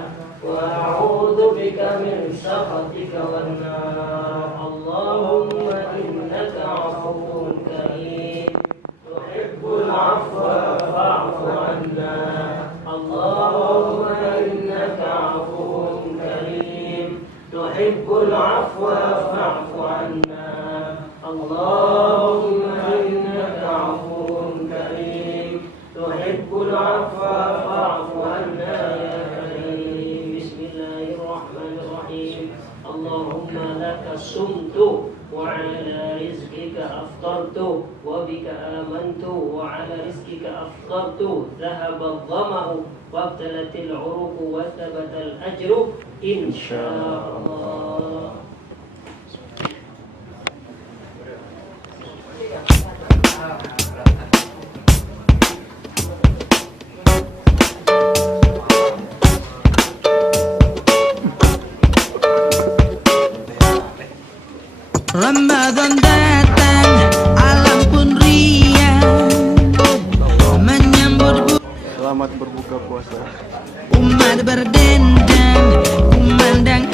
ونعوذ بك من سخطك والنار. اللهم إنك عفو كريم تحب العفو فاعف عنا. اللهم إنك عفو كريم تحب العفو فاعف عنا. اللهم إنك عفو كريم تحب العفو فاعف عنا يا كريم. بسم الله الرحمن الرحيم. اللهم لك صمت وعلى رزقك أفطرت وبك آمنت وعلى رزقك أفطرت. ذهب الظمأ وابتلت العروق وثبت الأجر إن شاء الله. Ramadan datang, alam pun riang menyambut Selamat berbuka puasa. umat berdendang, kumandang